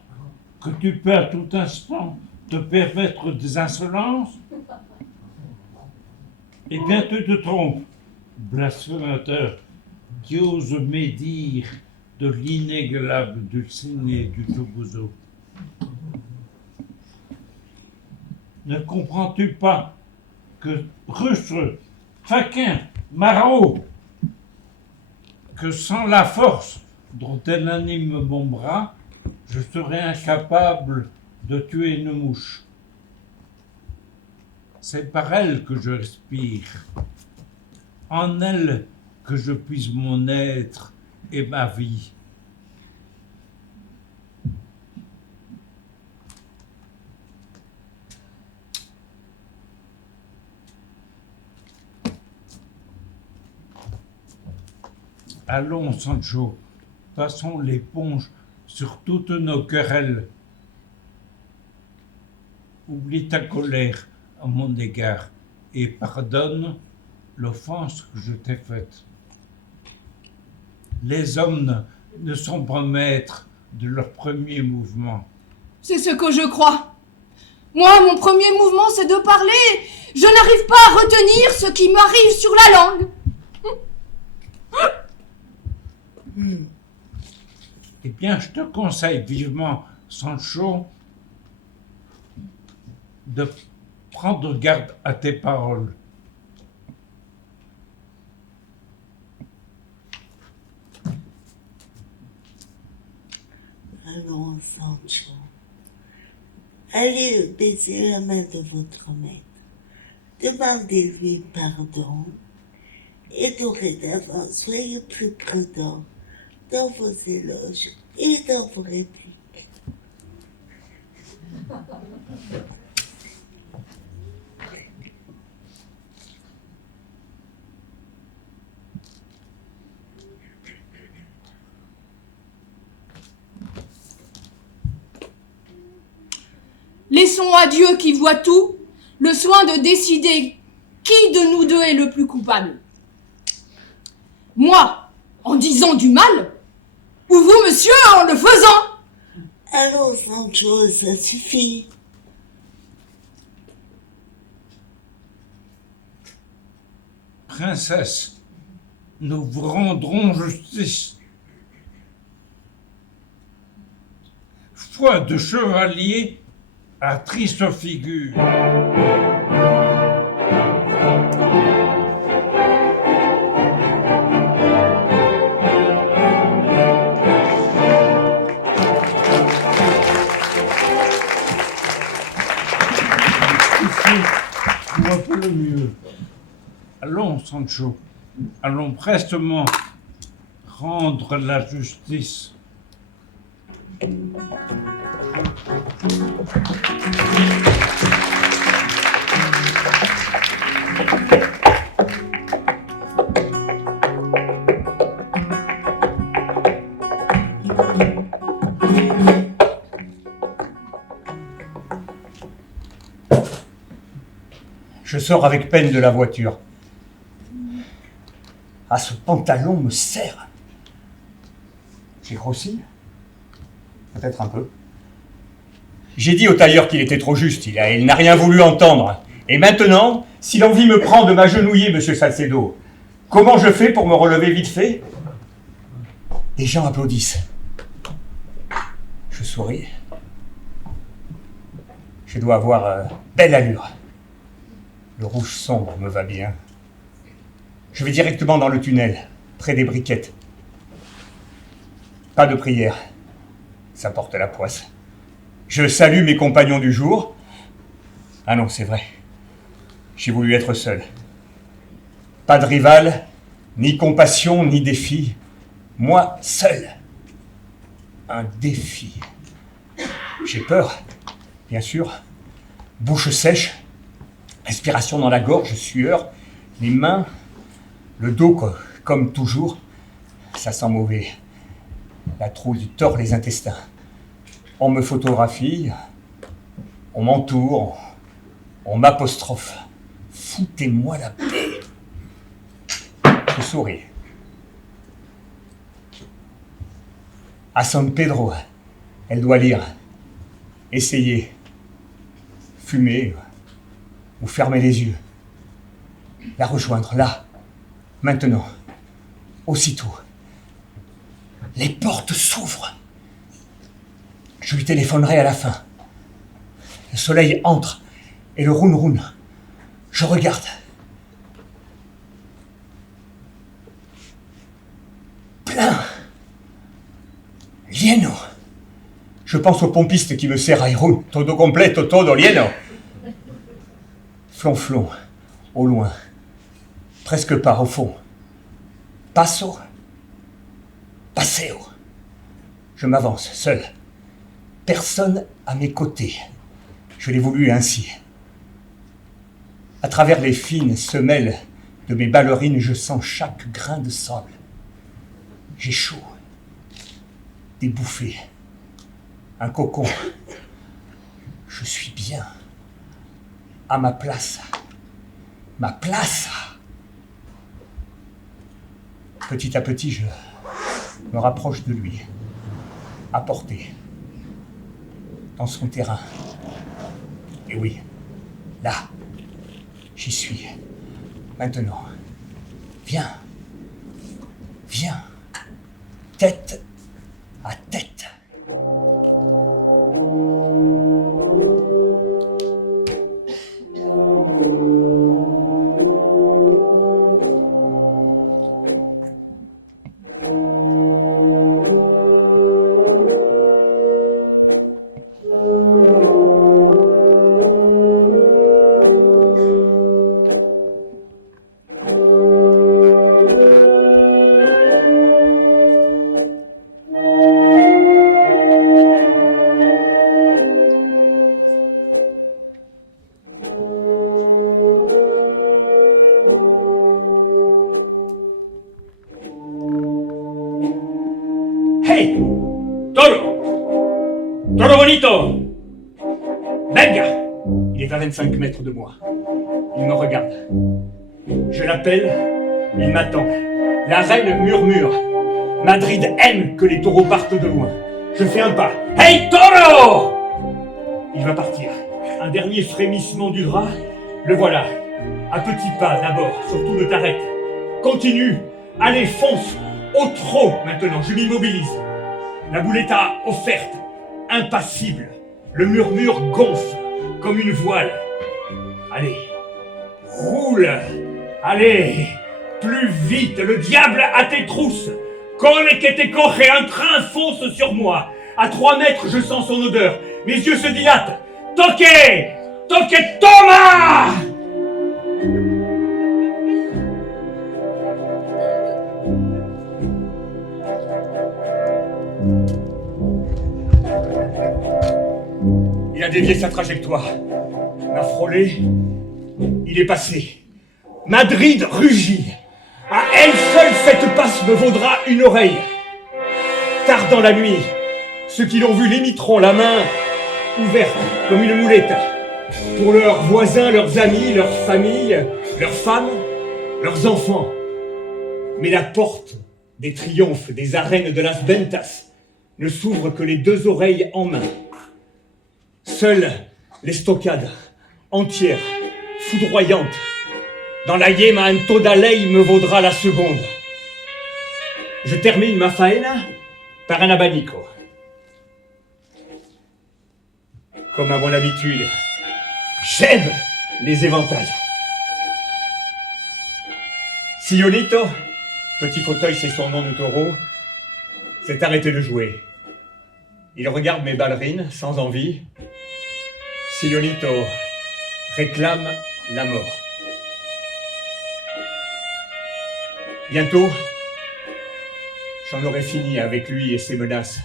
que tu peux à tout instant te permettre des insolences? Eh bien, tu te trompes, blasphémateur, qui ose médire de l'inégalable Dulcinée du Toboso. Ne comprends-tu pas que rustre, faquin, maraud, que sans la force dont elle anime mon bras, je serais incapable de tuer une mouche. C'est par elle que je respire, en elle que je puise mon être et ma vie. Allons, Sancho, passons l'éponge sur toutes nos querelles. Oublie ta colère à mon égard et pardonne l'offense que je t'ai faite. Les hommes ne sont pas maîtres de leur premier mouvement. C'est ce que je crois. Moi, mon premier mouvement, c'est de parler. Je n'arrive pas à retenir ce qui m'arrive sur la langue. Eh bien, je te conseille vivement, Sancho, de prendre garde à tes paroles. Allons, Sancho. Allez baiser la main de votre maître. Demandez-lui pardon. Et dorénavant, soyez plus prudent dans vos éloges et dans vos répliques. Laissons à Dieu qui voit tout le soin de décider qui de nous deux est le plus coupable. Moi, en disant du mal, ou vous, monsieur, en le faisant? Allons, Sancho, ça suffit. Princesse, nous vous rendrons justice. Foi de chevalier à triste figure. Tu vois pas le mieux. Allons, Sancho, allons prestement rendre la justice. Je sors avec peine de la voiture. Ah, ce pantalon me serre. J'ai grossi? Peut-être un peu. J'ai dit au tailleur qu'il était trop juste, il n'a rien voulu entendre. Et maintenant, si l'envie me prend de m'agenouiller, monsieur Salcedo, comment je fais pour me relever vite fait? Les gens applaudissent. Je souris. Je dois avoir belle allure. Le rouge sombre me va bien. Je vais directement dans le tunnel, près des briquettes. Pas de prière. Ça porte la poisse. Je salue mes compagnons du jour. Ah non, c'est vrai. J'ai voulu être seul. Pas de rival, ni compassion, ni défi. Moi, seul. Un défi. J'ai peur, bien sûr. Bouche sèche, respiration dans la gorge, sueur, les mains, le dos, comme toujours. Ça sent mauvais. La trouille tord les intestins. On me photographie, on m'entoure, on m'apostrophe. Foutez-moi la paix. Je souris. À San Pedro, elle doit lire, essayer, fumer ou fermer les yeux. La rejoindre, là, maintenant, aussitôt. Les portes s'ouvrent. Je lui téléphonerai à la fin. Le soleil entre et le roun-roun. Je regarde. Plein. Lieno. Je pense au pompiste qui me sert à Irun. Todo completo, todo lieno. Flonflon, au loin. Presque pas au fond. Passo. Passeo. Je m'avance, seul. Personne à mes côtés. Je l'ai voulu ainsi. À travers les fines semelles de mes ballerines, je sens chaque grain de sable. J'ai chaud. Des bouffées. Un cocon. Je suis bien. À ma place. Ma place. Petit à petit, je me rapproche de lui. À portée. Dans son terrain. Et oui, là, j'y suis. Maintenant. Viens. Viens. Tête à tête. Hey! Toro! Toro bonito! Venga! Il est à 25 mètres de moi. Il me regarde. Je l'appelle, il m'attend. La reine murmure. Madrid aime que les taureaux partent de loin. Je fais un pas. Hey, Toro! Il va partir. Un dernier frémissement du drap. Le voilà. À petits pas d'abord, surtout ne t'arrête. Continue. Allez, fonce. Au trot maintenant, je m'immobilise. La bouletta offerte, impassible. Le murmure gonfle comme une voile. Allez, roule. Allez, plus vite, le diable à tes trousses. Colle que te coge, un train fonce sur moi. À 3 mètres, je sens son odeur. Mes yeux se dilatent. Toque! Toque, toma! Il a dévié sa trajectoire, m'a frôlé, il est passé. Madrid rugit. À elle seule, cette passe me vaudra une oreille. Tard dans la nuit, ceux qui l'ont vu l'imiteront, la main ouverte comme une moulette. Pour leurs voisins, leurs amis, leurs familles, leurs femmes, leurs enfants. Mais la porte des triomphes des arènes de Las Ventas ne s'ouvre que les 2 oreilles en main. Seules les stockades, entières, foudroyantes, dans la yema toda lei me vaudra la seconde. Je termine ma faena par un abanico. Comme à mon habitude, j'aime les éventails. Sionito, petit fauteuil c'est son nom de taureau, s'est arrêté de jouer. Il regarde mes ballerines sans envie. Sionito réclame la mort. Bientôt, j'en aurai fini avec lui et ses menaces,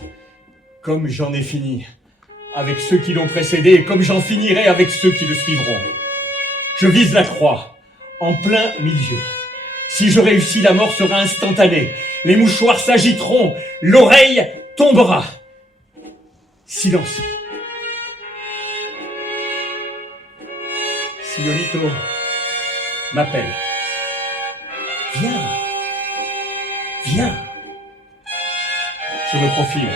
comme j'en ai fini avec ceux qui l'ont précédé et comme j'en finirai avec ceux qui le suivront. Je vise la croix, en plein milieu. Si je réussis, la mort sera instantanée. Les mouchoirs s'agiteront, l'oreille tombera. Silence. Sionito m'appelle. Viens. Viens. Je me profile.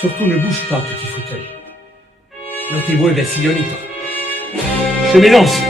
Surtout ne bouge pas, petit fauteuil. No te mueves, Sionito. Je m'élance.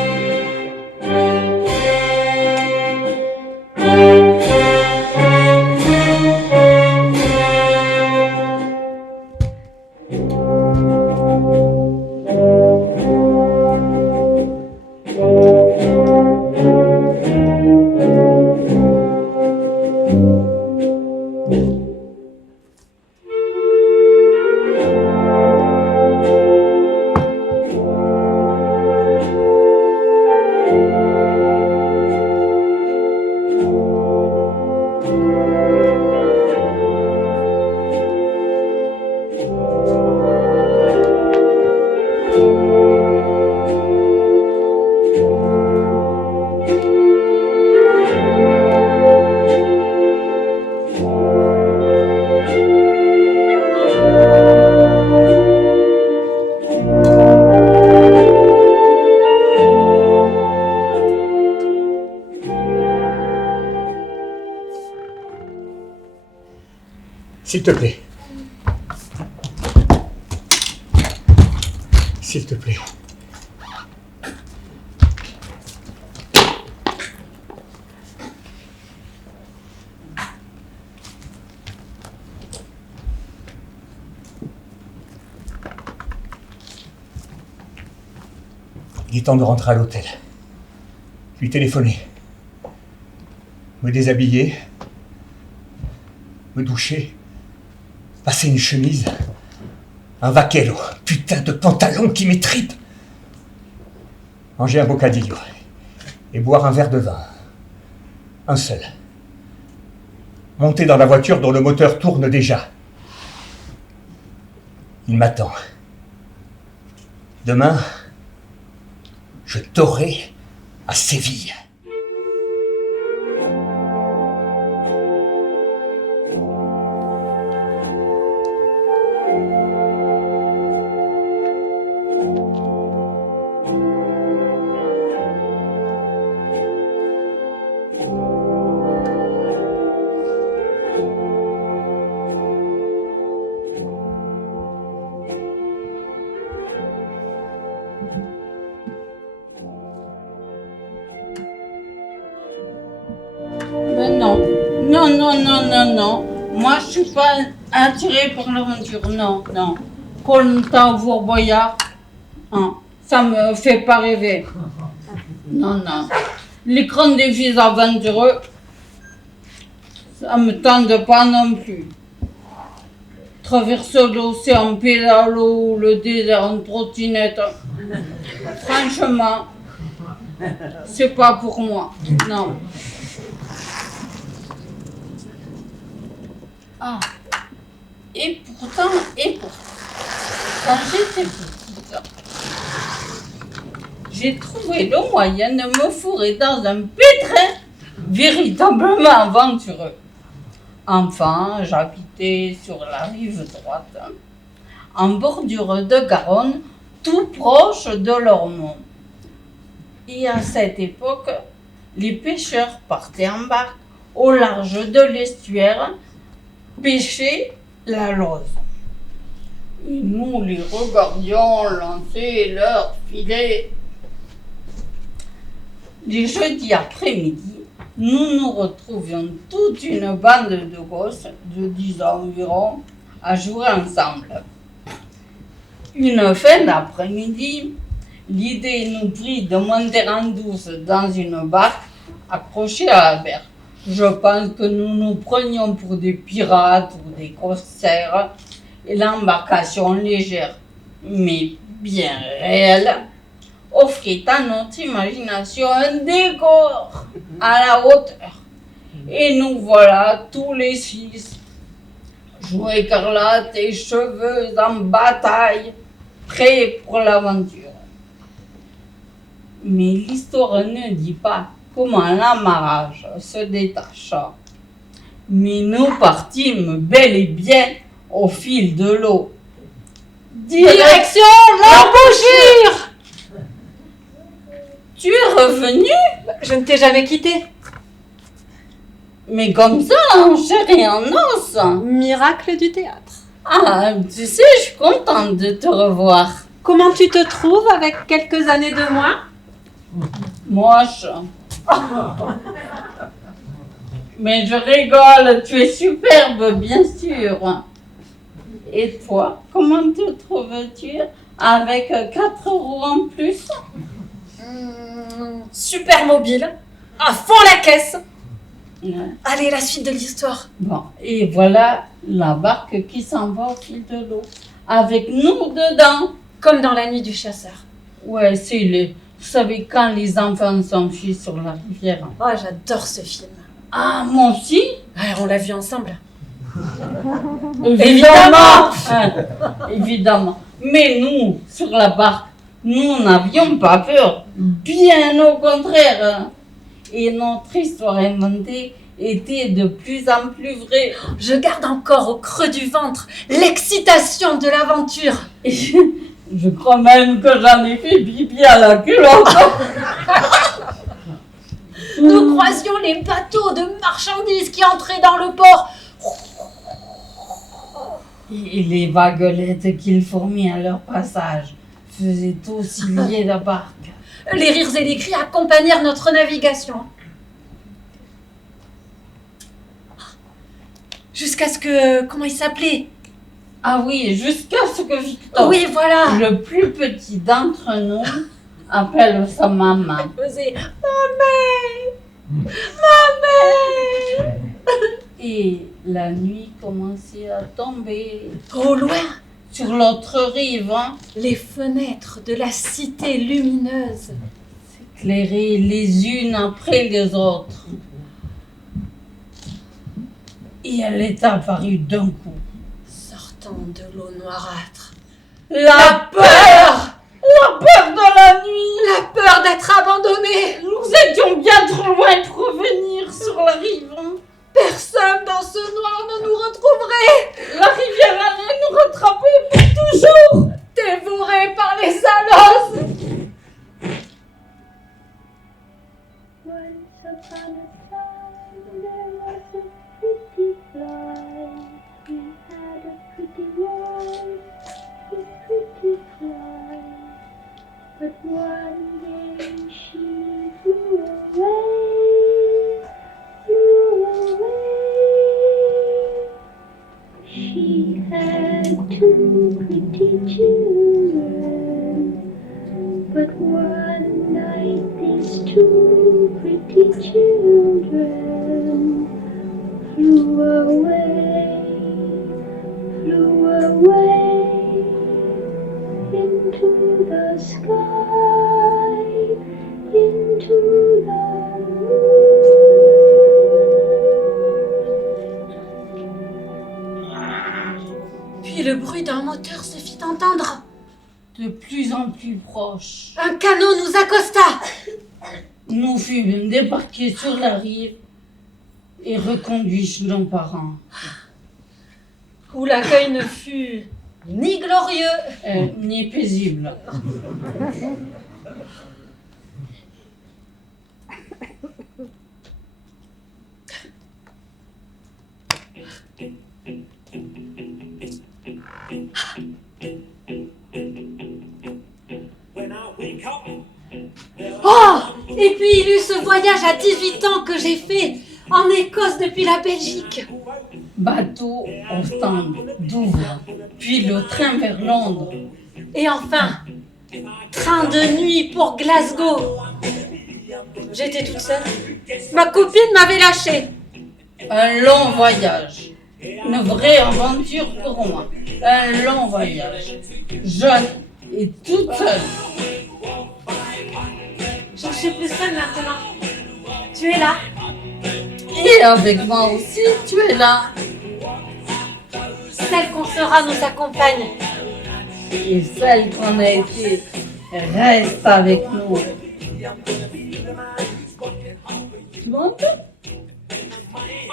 S'il te plaît. S'il te plaît. Il est temps de rentrer à l'hôtel. Lui téléphoner. Me déshabiller. Me doucher. Passer une chemise, un vaquero, putain de pantalon qui m'étripe. Manger un bocadillo et boire un verre de vin. Un seul. Monter dans la voiture dont le moteur tourne déjà. Il m'attend. Demain, je t'aurai à Séville. Non. Moi, je suis pas attirée par l'aventure. Non. Colanta ou Fort Boyard, ça me fait pas rêver. Non. Les grands défis aventureux, ça me tente pas non plus. Traverser l'océan en pédalo ou le désert en trottinette, franchement, c'est pas pour moi. Non. Ah, et pourtant, quand j'étais petite, j'ai trouvé le moyen de me fourrer dans un pétrin véritablement aventureux. Enfant, j'habitais sur la rive droite, en bordure de Garonne, tout proche de Lormont. Et à cette époque, Les pêcheurs partaient en barque au large de l'estuaire, pêcher la lose. Et nous les regardions lancer leurs filets. Les jeudis après-midi, nous nous retrouvions toute une bande de gosses de 10 ans environ à jouer ensemble. Une fin d'après-midi, l'idée nous prit de monter en douce dans une barque accrochée à la berge. Je pense que nous nous prenions pour des pirates ou des corsaires et l'embarcation légère, mais bien réelle, offrit à notre imagination un décor à la hauteur. Et nous voilà tous les 6, joues écarlates et cheveux en bataille, prêts pour l'aventure. Mais l'histoire ne dit pas comment l'amarrage se détacha. Mais nous partîmes bel et bien au fil de l'eau. Direction l'embouchure! Tu es revenu? Je ne t'ai jamais quitté. Mais comme ça, en chair et en os. Miracle du théâtre. Ah, tu sais, je suis contente de te revoir. Comment tu te trouves avec quelques années de moins? Moche. Mais je rigole, tu es superbe, bien sûr. Et toi, comment te trouves-tu avec 4 roues en plus? Super mobile, à fond la caisse. Ouais. Allez, la suite de l'histoire. Bon, et voilà la barque qui s'en va au fil de l'eau, avec nous dedans. Comme dans La Nuit du chasseur. Ouais, c'est les... Vous savez, quand les enfants s'enfuient sur la rivière. Oh, j'adore ce film. Ah, moi aussi? Ouais, on l'a vu ensemble. Évidemment. Évidemment. Mais nous, sur la barque, nous n'avions pas peur. Bien au contraire. Et notre histoire inventée était de plus en plus vraie. Je garde encore au creux du ventre l'excitation de l'aventure. Et je crois même que j'en ai fait pipi à la culotte. Nous croisions les bateaux de marchandises qui entraient dans le port. Et les vaguelettes qu'ils fourmillaient à leur passage faisaient osciller la barque. Les rires et les cris accompagnèrent notre navigation. Jusqu'à ce que... Comment il s'appelait? Ah oui, jusqu'à ce que Victor, oui, voilà, le plus petit d'entre nous, appelle sa maman. Il faisait Maman, maman. Et la nuit commençait à tomber. Au loin, sur l'autre rive, les fenêtres de la cité lumineuse s'éclairaient les unes après les autres. Et elle est apparue d'un coup, sortant de l'eau noirâtre. La peur! La peur de la nuit! La peur d'être abandonnée! Nous étions bien trop loin pour revenir sur la rive. Personne dans ce noir ne nous retrouverait! La rivière allait nous rattraper pour toujours! Dévorés par les aloses! Once upon a time there was a pretty fly. He had a pretty wife, a pretty fly. But one day she flew away, flew away. She had 2 pretty children, but one night these 2 pretty children flew away into the sky, into the moon. Puis le bruit d'un moteur se fit entendre. De plus en plus proche. Un canot nous accosta. Nous fûmes débarqués sur la rive et reconduits chez nos parents. Où l'accueil ne fut ni glorieux, ni paisible. Oh! Et puis il y eut ce voyage à 18 ans que j'ai fait en Écosse depuis la Belgique. Bateau Ostende, Douvres, puis le train vers Londres. Et enfin, train de nuit pour Glasgow. J'étais toute seule. Ma copine m'avait lâchée. Un long voyage. Une vraie aventure pour moi. Un long voyage. Jeune et toute seule. Je ne suis plus seule maintenant. Tu es là. Et avec moi aussi, tu es là. Celle qu'on sera nous accompagne. Et celle qu'on a été reste avec nous. Tu m'entends?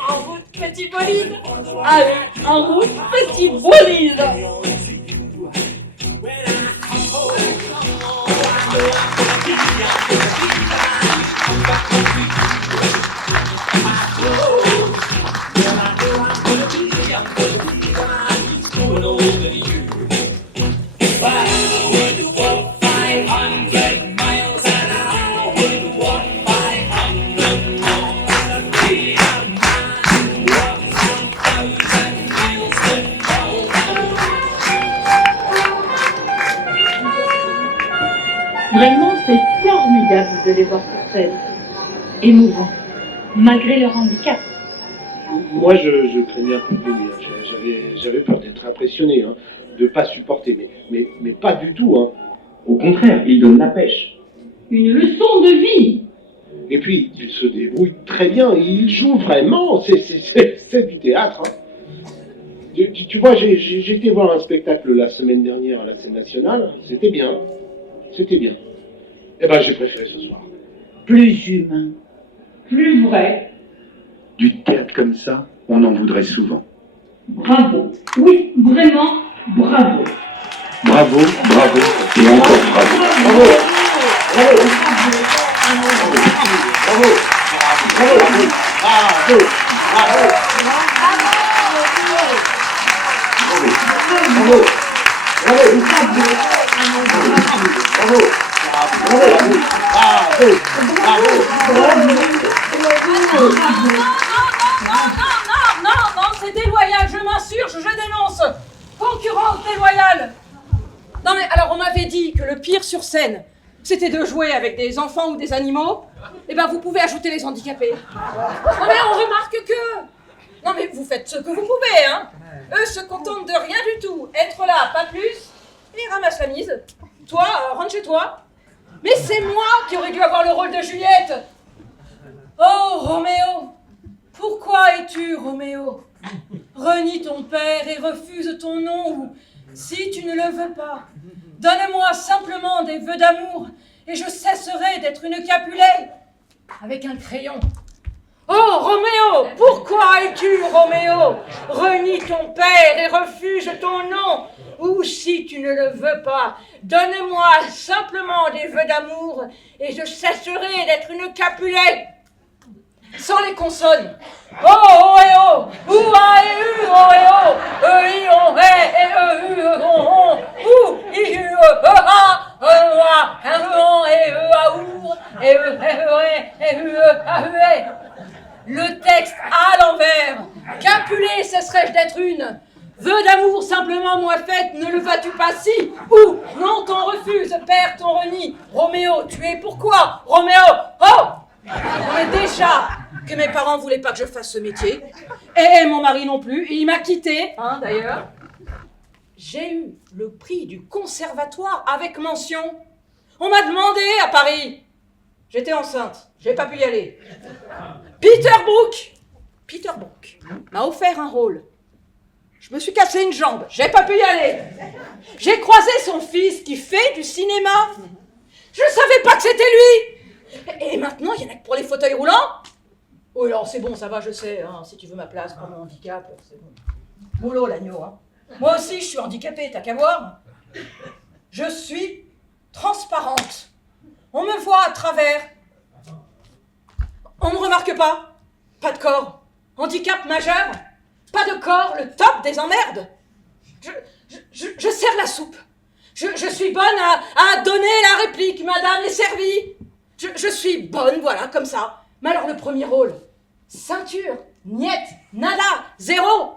En route, petit bolide. Allez, en route, petit bolide. Vraiment, c'est formidable de les voir sur scène. Émouvant, malgré leur handicap. Moi, je craignais un peu de venir. J'avais peur d'être impressionné, hein, de ne pas supporter, mais pas du tout. Hein. Au contraire, il donne la pêche. Une leçon de vie. Et puis, il se débrouille très bien. Il joue vraiment. C'est du théâtre. Hein. Tu vois, j'ai été voir un spectacle la semaine dernière à la Scène Nationale. C'était bien. C'était bien. Eh ben, j'ai préféré ce soir. Plus humain, plus vrai. Du théâtre comme ça, on en voudrait souvent. Bravo. Oui, vraiment, bravo. Bravo, bravo, et encore bravo. Bravo. Bravo. Bravo. Bravo. Bravo. Non, c'est déloyal, je m'insurge, je dénonce. Concurrence déloyale. Non mais alors on m'avait dit que le pire sur scène, c'était de jouer avec des enfants ou des animaux. Eh ben vous pouvez ajouter les handicapés. Non mais on remarque que... Non mais vous faites ce que vous pouvez, hein. Eux se contentent de rien du tout. Être là, pas plus, et ils ramassent la mise. Toi, rentre chez toi. Mais c'est moi qui aurais dû avoir le rôle de Juliette. Oh, Roméo, pourquoi es-tu, Roméo? Renie ton père et refuse ton nom, ou, si tu ne le veux pas, donne-moi simplement des vœux d'amour, et je cesserai d'être une Capulet, avec un crayon. Oh, Roméo, pourquoi es-tu, Roméo? Renie ton père et refuse ton nom, ou, si tu ne le veux pas, donne-moi simplement des vœux d'amour, et je cesserai d'être une Capulet. Sans les consonnes. Oh, oh, et oh, ou, a, et u, oh, et oh, i, oh, et u, oh, ou, i, u, a, on, et a, ou, et u, a, le texte à l'envers. Capulet cesserai-je d'être une? Vœu d'amour simplement moi faite, ne le vas-tu pas si? Ou, non, t'en refuses, père, ton renie. Roméo, tu es pourquoi? Roméo, oh! Mais déjà que mes parents voulaient pas que je fasse ce métier, et mon mari non plus, et il m'a quitté, hein, d'ailleurs. J'ai eu le prix du conservatoire avec mention. On m'a demandé à Paris. J'étais enceinte, j'ai pas pu y aller. Peter Brook m'a offert un rôle. Je me suis cassé une jambe, j'ai pas pu y aller. J'ai croisé son fils qui fait du cinéma. Je savais pas que c'était lui. Et maintenant, il y en a que pour les fauteuils roulants. Oh alors c'est bon, ça va, je sais, hein, si tu veux ma place pour mon handicap, c'est bon. Boulot l'agneau, hein. Moi aussi, je suis handicapée, t'as qu'à voir. Je suis transparente. On me voit à travers. On ne remarque pas. Pas de corps. Handicap majeur. Pas de corps, le top des emmerdes. Je sers la soupe. Je suis bonne à donner la réplique, madame est servie. Je suis bonne, voilà, comme ça. Mais alors le premier rôle, ceinture, niet, nada, zéro.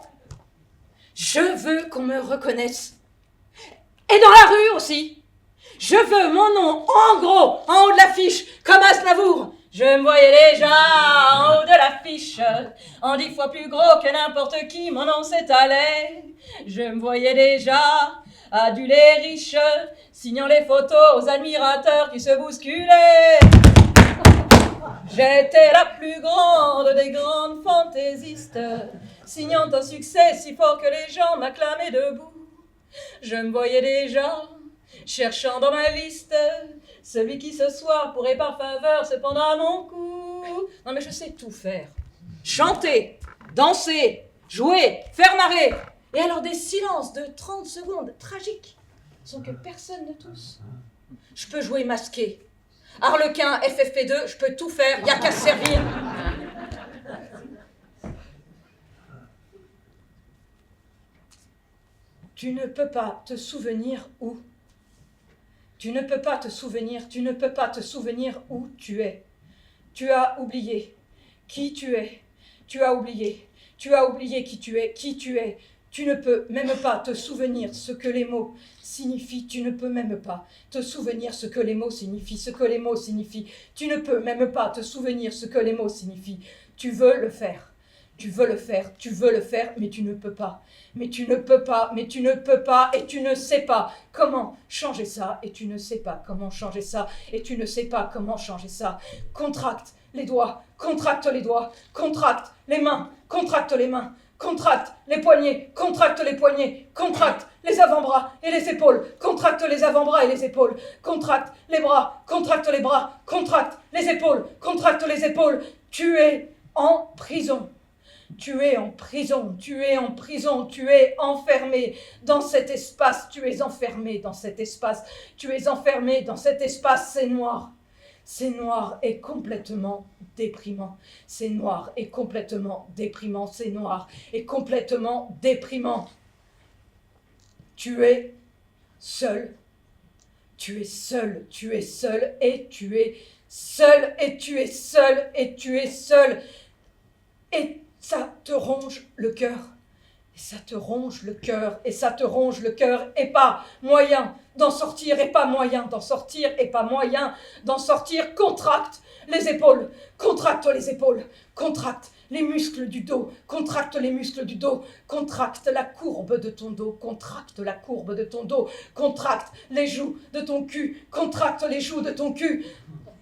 Je veux qu'on me reconnaisse. Et dans la rue aussi. Je veux mon nom en gros, en haut de l'affiche, comme Aznavour. Je me voyais déjà en haut de l'affiche, en 10 fois plus gros que n'importe qui, mon nom s'étalait. Je me voyais déjà adulé riche, signant les photos aux admirateurs qui se bousculaient. J'étais la plus grande des grandes fantaisistes, signant un succès si fort que les gens m'acclamaient debout. Je me voyais déjà cherchant dans ma liste celui qui ce soir pourrait par faveur se pendre à mon cou. Non mais je sais tout faire. Chanter, danser, jouer, faire marrer. Et alors des silences de 30 secondes tragiques sans que personne ne tousse. Je peux jouer masqué. Harlequin, FFP2, je peux tout faire, y a qu'à se servir. Tu ne peux pas te souvenir où. Tu ne peux pas te souvenir où tu es. Tu as oublié qui tu es. Tu as oublié qui tu es. Tu ne peux même pas te souvenir ce que les mots signifient. Tu ne peux même pas te souvenir ce que les mots signifient. Tu ne peux même pas te souvenir ce que les mots signifient. Tu veux le faire, mais tu ne peux pas. Mais tu ne peux pas, et tu ne sais pas comment changer ça, et tu ne sais pas comment changer ça. Contracte les doigts, contracte les mains, contracte les poignets, contracte les avant-bras et les épaules, contracte les bras, contracte les épaules, tu es en prison. Tu es enfermé dans cet espace, c'est noir et complètement déprimant, Tu es seul, et ça te ronge le cœur, et pas moyen d'en sortir, contracte les épaules, contracte les muscles du dos, contracte la courbe de ton dos, contracte les joues de ton cul,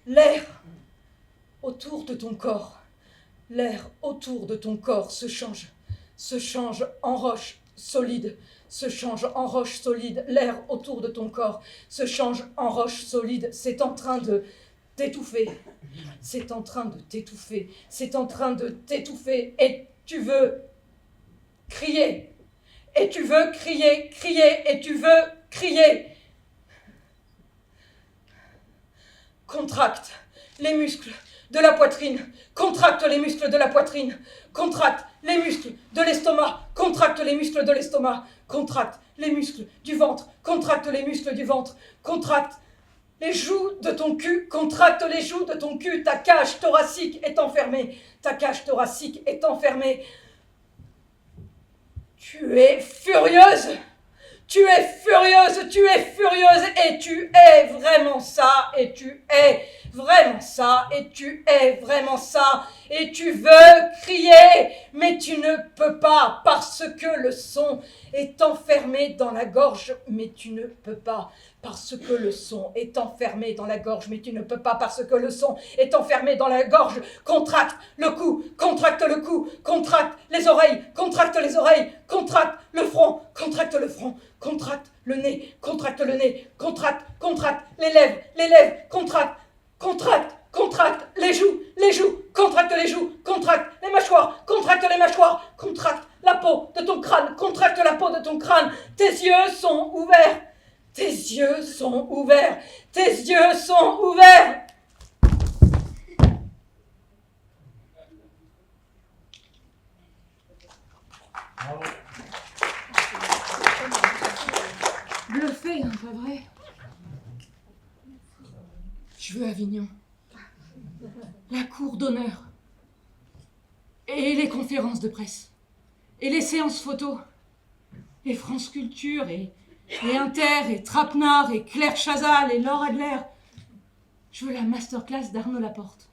l'air autour de ton corps se change en roche solide, l'air autour de ton corps se change en roche solide, c'est en train de t'étouffer, et tu veux crier, Contracte les muscles de la poitrine, contracte les muscles de l'estomac, contracte les muscles du ventre, contracte les joues de ton cul, ta cage thoracique est enfermée, Tu es furieuse, et tu es vraiment ça, et tu veux crier, mais tu ne peux pas parce que le son est enfermé dans la gorge, contracte le cou, contracte les oreilles, contracte le front, contracte le nez, contracte les lèvres, contracte les joues, contracte les mâchoires, contracte la peau de ton crâne, tes yeux sont ouverts. vrai, hein, pas vrai. Je veux Avignon. La cour d'honneur. Et les conférences de presse. Et les séances photos. Et France Culture, et Inter, et Trapenard, et Claire Chazal, et Laure Adler. Je veux la masterclass d'Arnaud Laporte.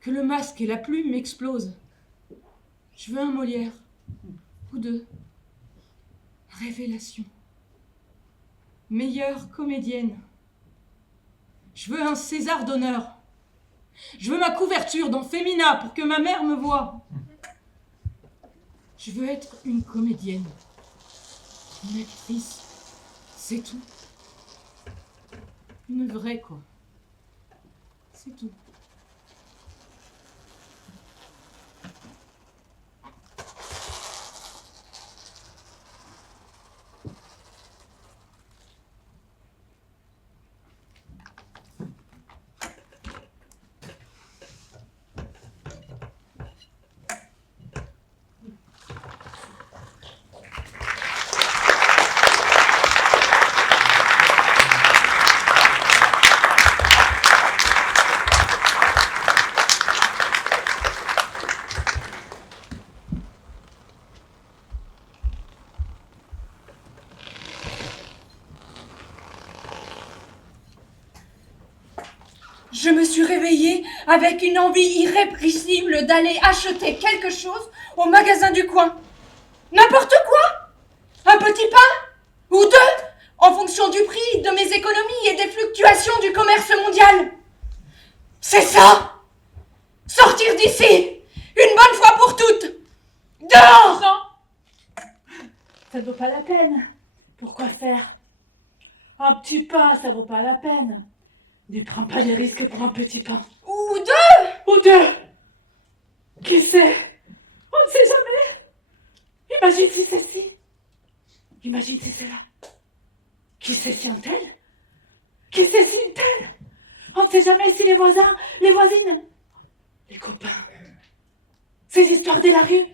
Que le masque et la plume m'explosent. Je veux un Molière. Ou deux. Révélation. Meilleure comédienne. Je veux un César d'honneur. Je veux ma couverture dans Femina pour que ma mère me voie. Je veux être une comédienne. Une actrice. C'est tout. Une vraie, quoi. C'est tout. Je me suis réveillée avec une envie irrépressible d'aller acheter quelque chose au magasin du coin. N'importe quoi! Un petit pain? Ou deux? En fonction du prix, de mes économies et des fluctuations du commerce mondial. C'est ça! Sortir d'ici! Une bonne fois pour toutes! Dehors! Non! Ça vaut pas la peine. Pourquoi faire? Un petit pain, ça vaut pas la peine. Ne prends pas des risques pour un petit pain. Ou deux! Ou deux! Qui sait? On ne sait jamais. Imagine si c'est ci. Imagine si c'est là. Qui sait si un tel? Qui sait si une telle? On ne sait jamais si les voisins, les voisines, les copains. Ces histoires de la rue,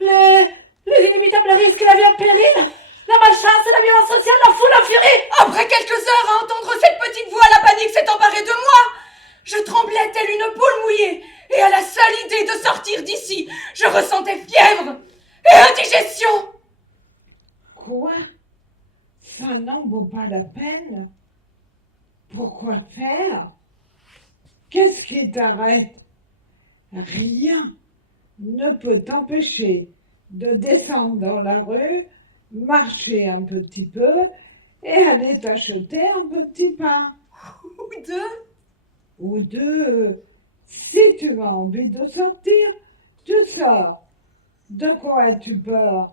les inévitables risques, la vie en péril, la malchance, la violence sociale, la foule, la furie. Après quelques heures à entendre cette petite voix, la panique s'est emparée de moi. Je tremblais telle une poule mouillée, et à la seule idée de sortir d'ici, je ressentais fièvre et indigestion. Quoi? Ça n'en vaut pas la peine? Pourquoi faire? Qu'est-ce qui t'arrête? Rien ne peut t'empêcher de descendre dans la rue, marcher un petit peu et aller t'acheter un petit pain. Ou deux. Ou deux. Si tu as envie de sortir, tu sors. De quoi as-tu peur?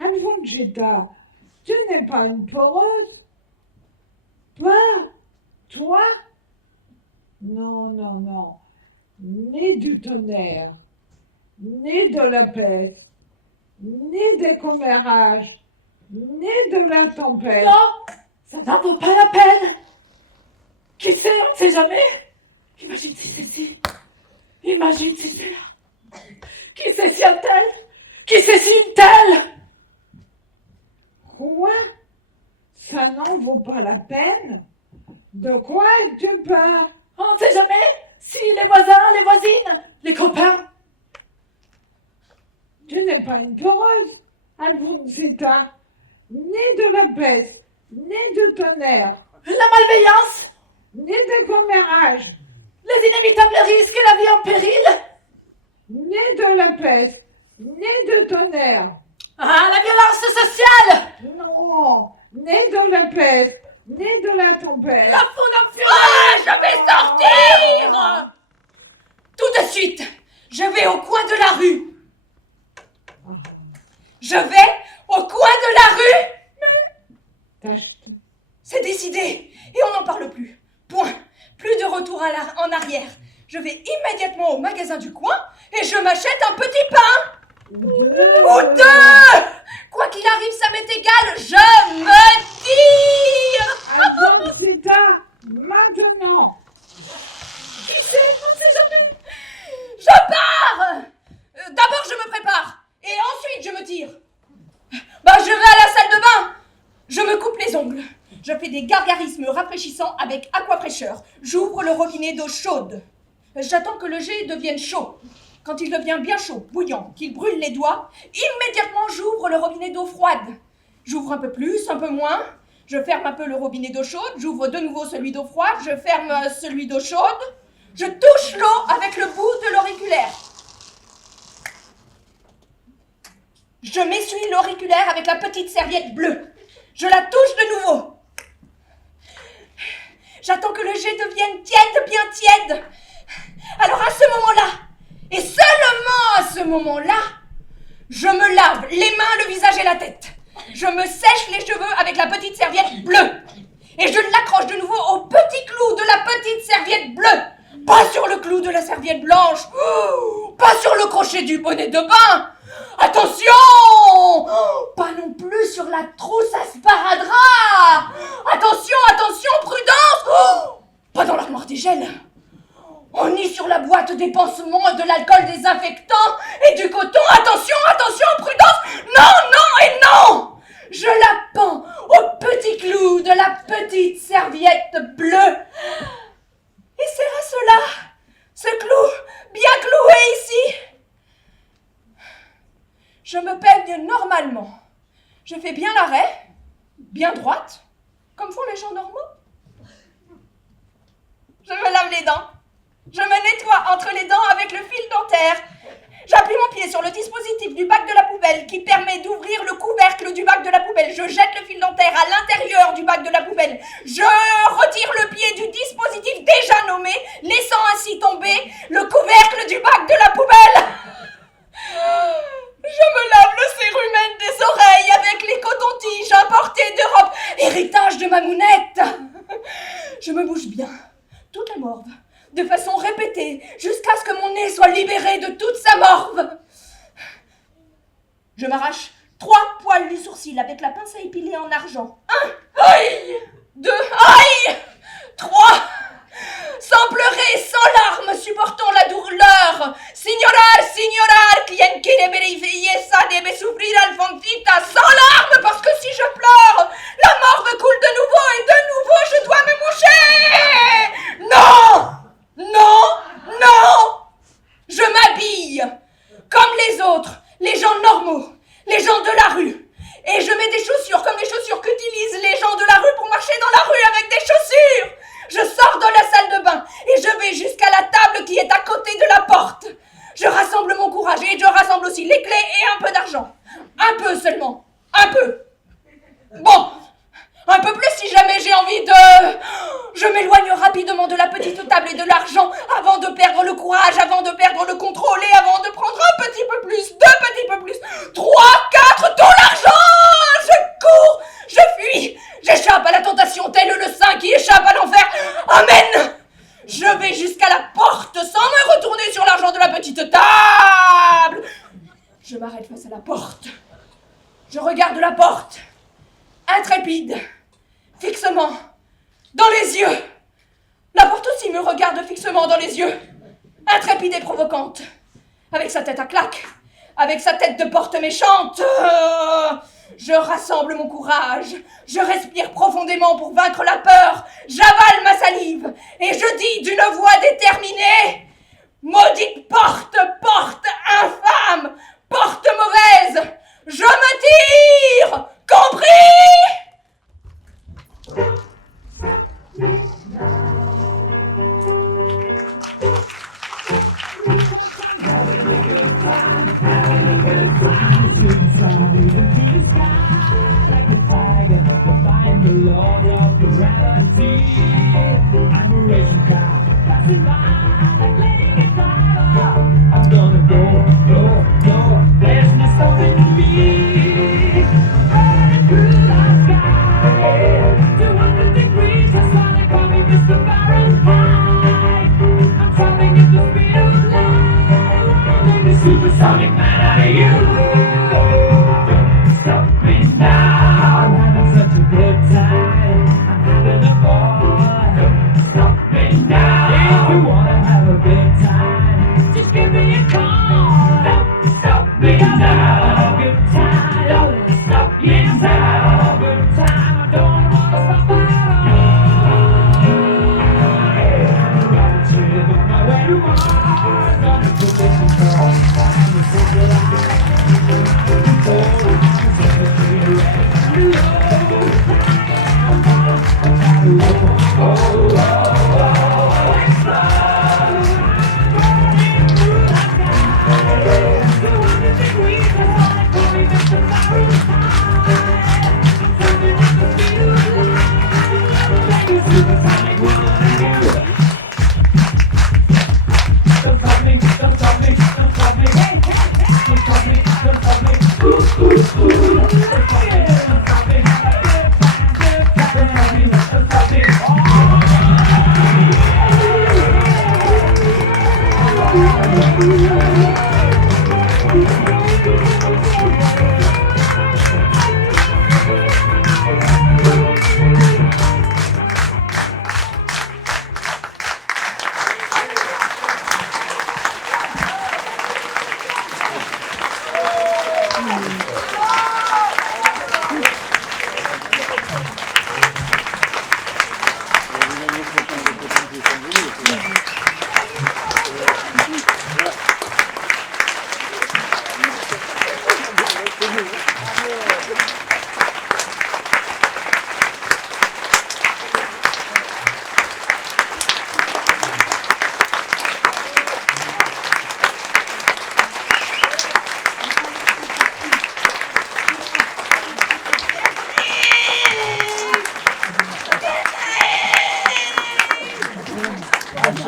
Alfonsita, tu n'es pas une poreuse? Pas? Toi? Non, non, non. Ni du tonnerre, ni de la peste, ni des commérages, ni de la tempête. Non, ça n'en vaut pas la peine. Qui sait, on ne sait jamais. Imagine si c'est ci. Imagine si c'est là. Qui sait si un tel? Qui sait si une telle? Quoi? Ça n'en vaut pas la peine? De quoi as-tu peur? On ne sait jamais si les voisins, les voisines, les copains. Tu n'es pas une poreuse, Alfonsita, ni de la peste, ni de tonnerre, La malveillance, ni de commérages, les inévitables risques et la vie en péril. ni de la peste, ni de tonnerre. Ah, la violence sociale. Non, ni de la peste, ni de la tempête. La foule en furie. Ah, je vais sortir. Tout de suite, je vais au coin de la rue. Je vais au coin de la rue. Tâche tout. C'est décidé et on n'en parle plus. Point. Plus de retour en arrière. Je vais immédiatement au magasin du coin et je m'achète un petit pain. Ou deux. Quoi qu'il arrive, ça m'est égal. Je me tire. Alfonsita, maintenant. Qui sait? On ne sait jamais. Je pars. D'abord, je me prépare et ensuite je me tire. Je vais à la salle de bain. Je me coupe les fais des gargarismes rafraîchissants avec aquafraîcheur. J'ouvre le robinet d'eau chaude. J'attends que le jet devienne chaud. Quand il devient bien chaud, bouillant, qu'il brûle les doigts, immédiatement j'ouvre le robinet d'eau froide. J'ouvre un peu plus, un peu moins. Je ferme un peu le robinet d'eau chaude. J'ouvre de nouveau celui d'eau froide. Je ferme celui d'eau chaude. Je touche l'eau avec le bout de l'auriculaire. Je m'essuie l'auriculaire avec la petite serviette bleue. Je la touche de nouveau. J'attends que le jet devienne tiède, bien tiède. Alors à ce moment-là, et seulement à ce moment-là, je me lave les mains, le visage et la tête. Je me sèche les cheveux avec la petite serviette bleue. Et je l'accroche de nouveau au petit clou de la petite serviette bleue. Pas sur le clou de la serviette blanche. Pas sur le crochet du bonnet de bain. Attention! Pas non plus sur la trousse à sparadrap. Attention, attention, prudence! Pas dans l'armoire des gels. On est sur la boîte des pansements, de l'alcool désinfectant et du coton. Attention, attention, prudence! Non, non et non! Je la pends au petit clou de la petite serviette bleue. Et c'est à cela, ce clou bien cloué ici. Je me peigne normalement. Je fais bien l'arrêt, bien droite, comme font les gens normaux. Je me lave les dents. Je me nettoie entre les dents avec le fil dentaire. J'appuie mon pied sur le dispositif du bac de la poubelle qui permet d'ouvrir le couvercle du bac de la poubelle. Je jette le fil dentaire à l'intérieur du bac de la poubelle. Je retire le pied du dispositif déjà nommé, laissant ainsi tomber le couvercle du bac de la poubelle. Je me lave le cérumen des oreilles avec les cotons-tiges importés d'Europe, héritage de ma mounette. Je me bouge bien, toute la morve, de façon répétée, jusqu'à ce que mon nez soit libéré de toute sa morve. Je m'arrache 3 poils du sourcil avec la pince à épiler en argent. 1, aïe, 2, aïe, 3. Sans pleurer, sans larmes, supportons la douleur. Signorar, quien quiere ver belleza debe sufrir Alfonsita. Sans larmes, parce que si je pleure, la morve coule de nouveau et de nouveau je dois me moucher. Non, non, non. Je m'habille comme les autres, les gens normaux, les gens de la rue. Et je mets des chaussures comme les chaussures qu'utilisent les gens de la rue pour marcher dans la rue avec des chaussures. Je sors de la salle de bain et je vais jusqu'à la table qui est à côté de la porte. Je rassemble mon courage et je rassemble aussi les clés et un peu d'argent. Un peu seulement. Un peu. Bon. Un peu plus si jamais j'ai envie de... Je m'éloigne rapidement de la petite table et de l'argent avant de perdre le courage, avant de perdre le contrôle et avant de prendre un petit peu plus, 2 petits peu plus, 3, 4, tout l'argent! Je cours, je fuis, j'échappe à la tentation tel le saint qui échappe à l'enfer. Amen! Je vais jusqu'à la porte sans me retourner sur l'argent de la petite table. Je m'arrête face à la porte. Je regarde la porte, intrépide, fixement, dans les yeux. La porte aussi me regarde fixement dans les yeux, intrépide et provocante, avec sa tête à claque, avec sa tête de porte méchante. Je rassemble mon courage, je respire profondément pour vaincre la peur, j'avale ma salive et je dis d'une voix déterminée: maudite porte, porte infâme, porte mauvaise, je me tire, compris? Supersonic man out of you. Don't stop me now. I'm having such a good time. I'm having a ball. Don't stop me now. If you wanna have a good time, just give me a call. Don't stop me now. I'm having a good time. Don't stop me now. I'm having a good time. I don't wanna stop.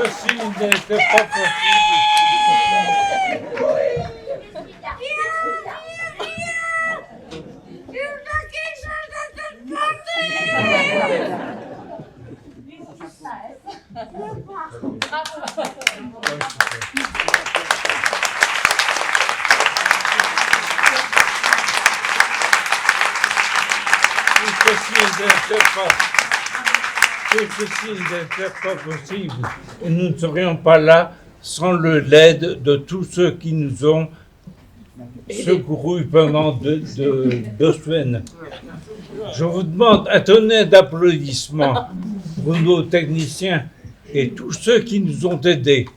Ceci n'était pas possible. Ceci n'était pas possible et nous ne serions pas là sans l'aide de tous ceux qui nous ont secourus pendant 2 semaines. Je vous demande un tonnerre d'applaudissements pour nos techniciens et tous ceux qui nous ont aidés.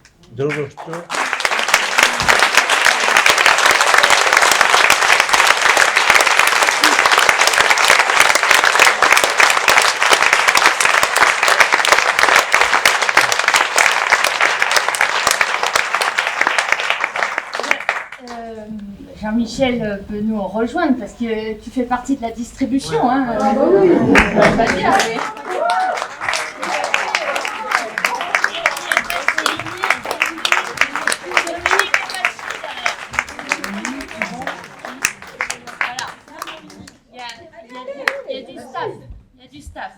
Jean-Michel peut nous rejoindre parce que tu fais partie de la distribution. Hein. Ah bah oui. Vas-y, allez. Il y a du staff.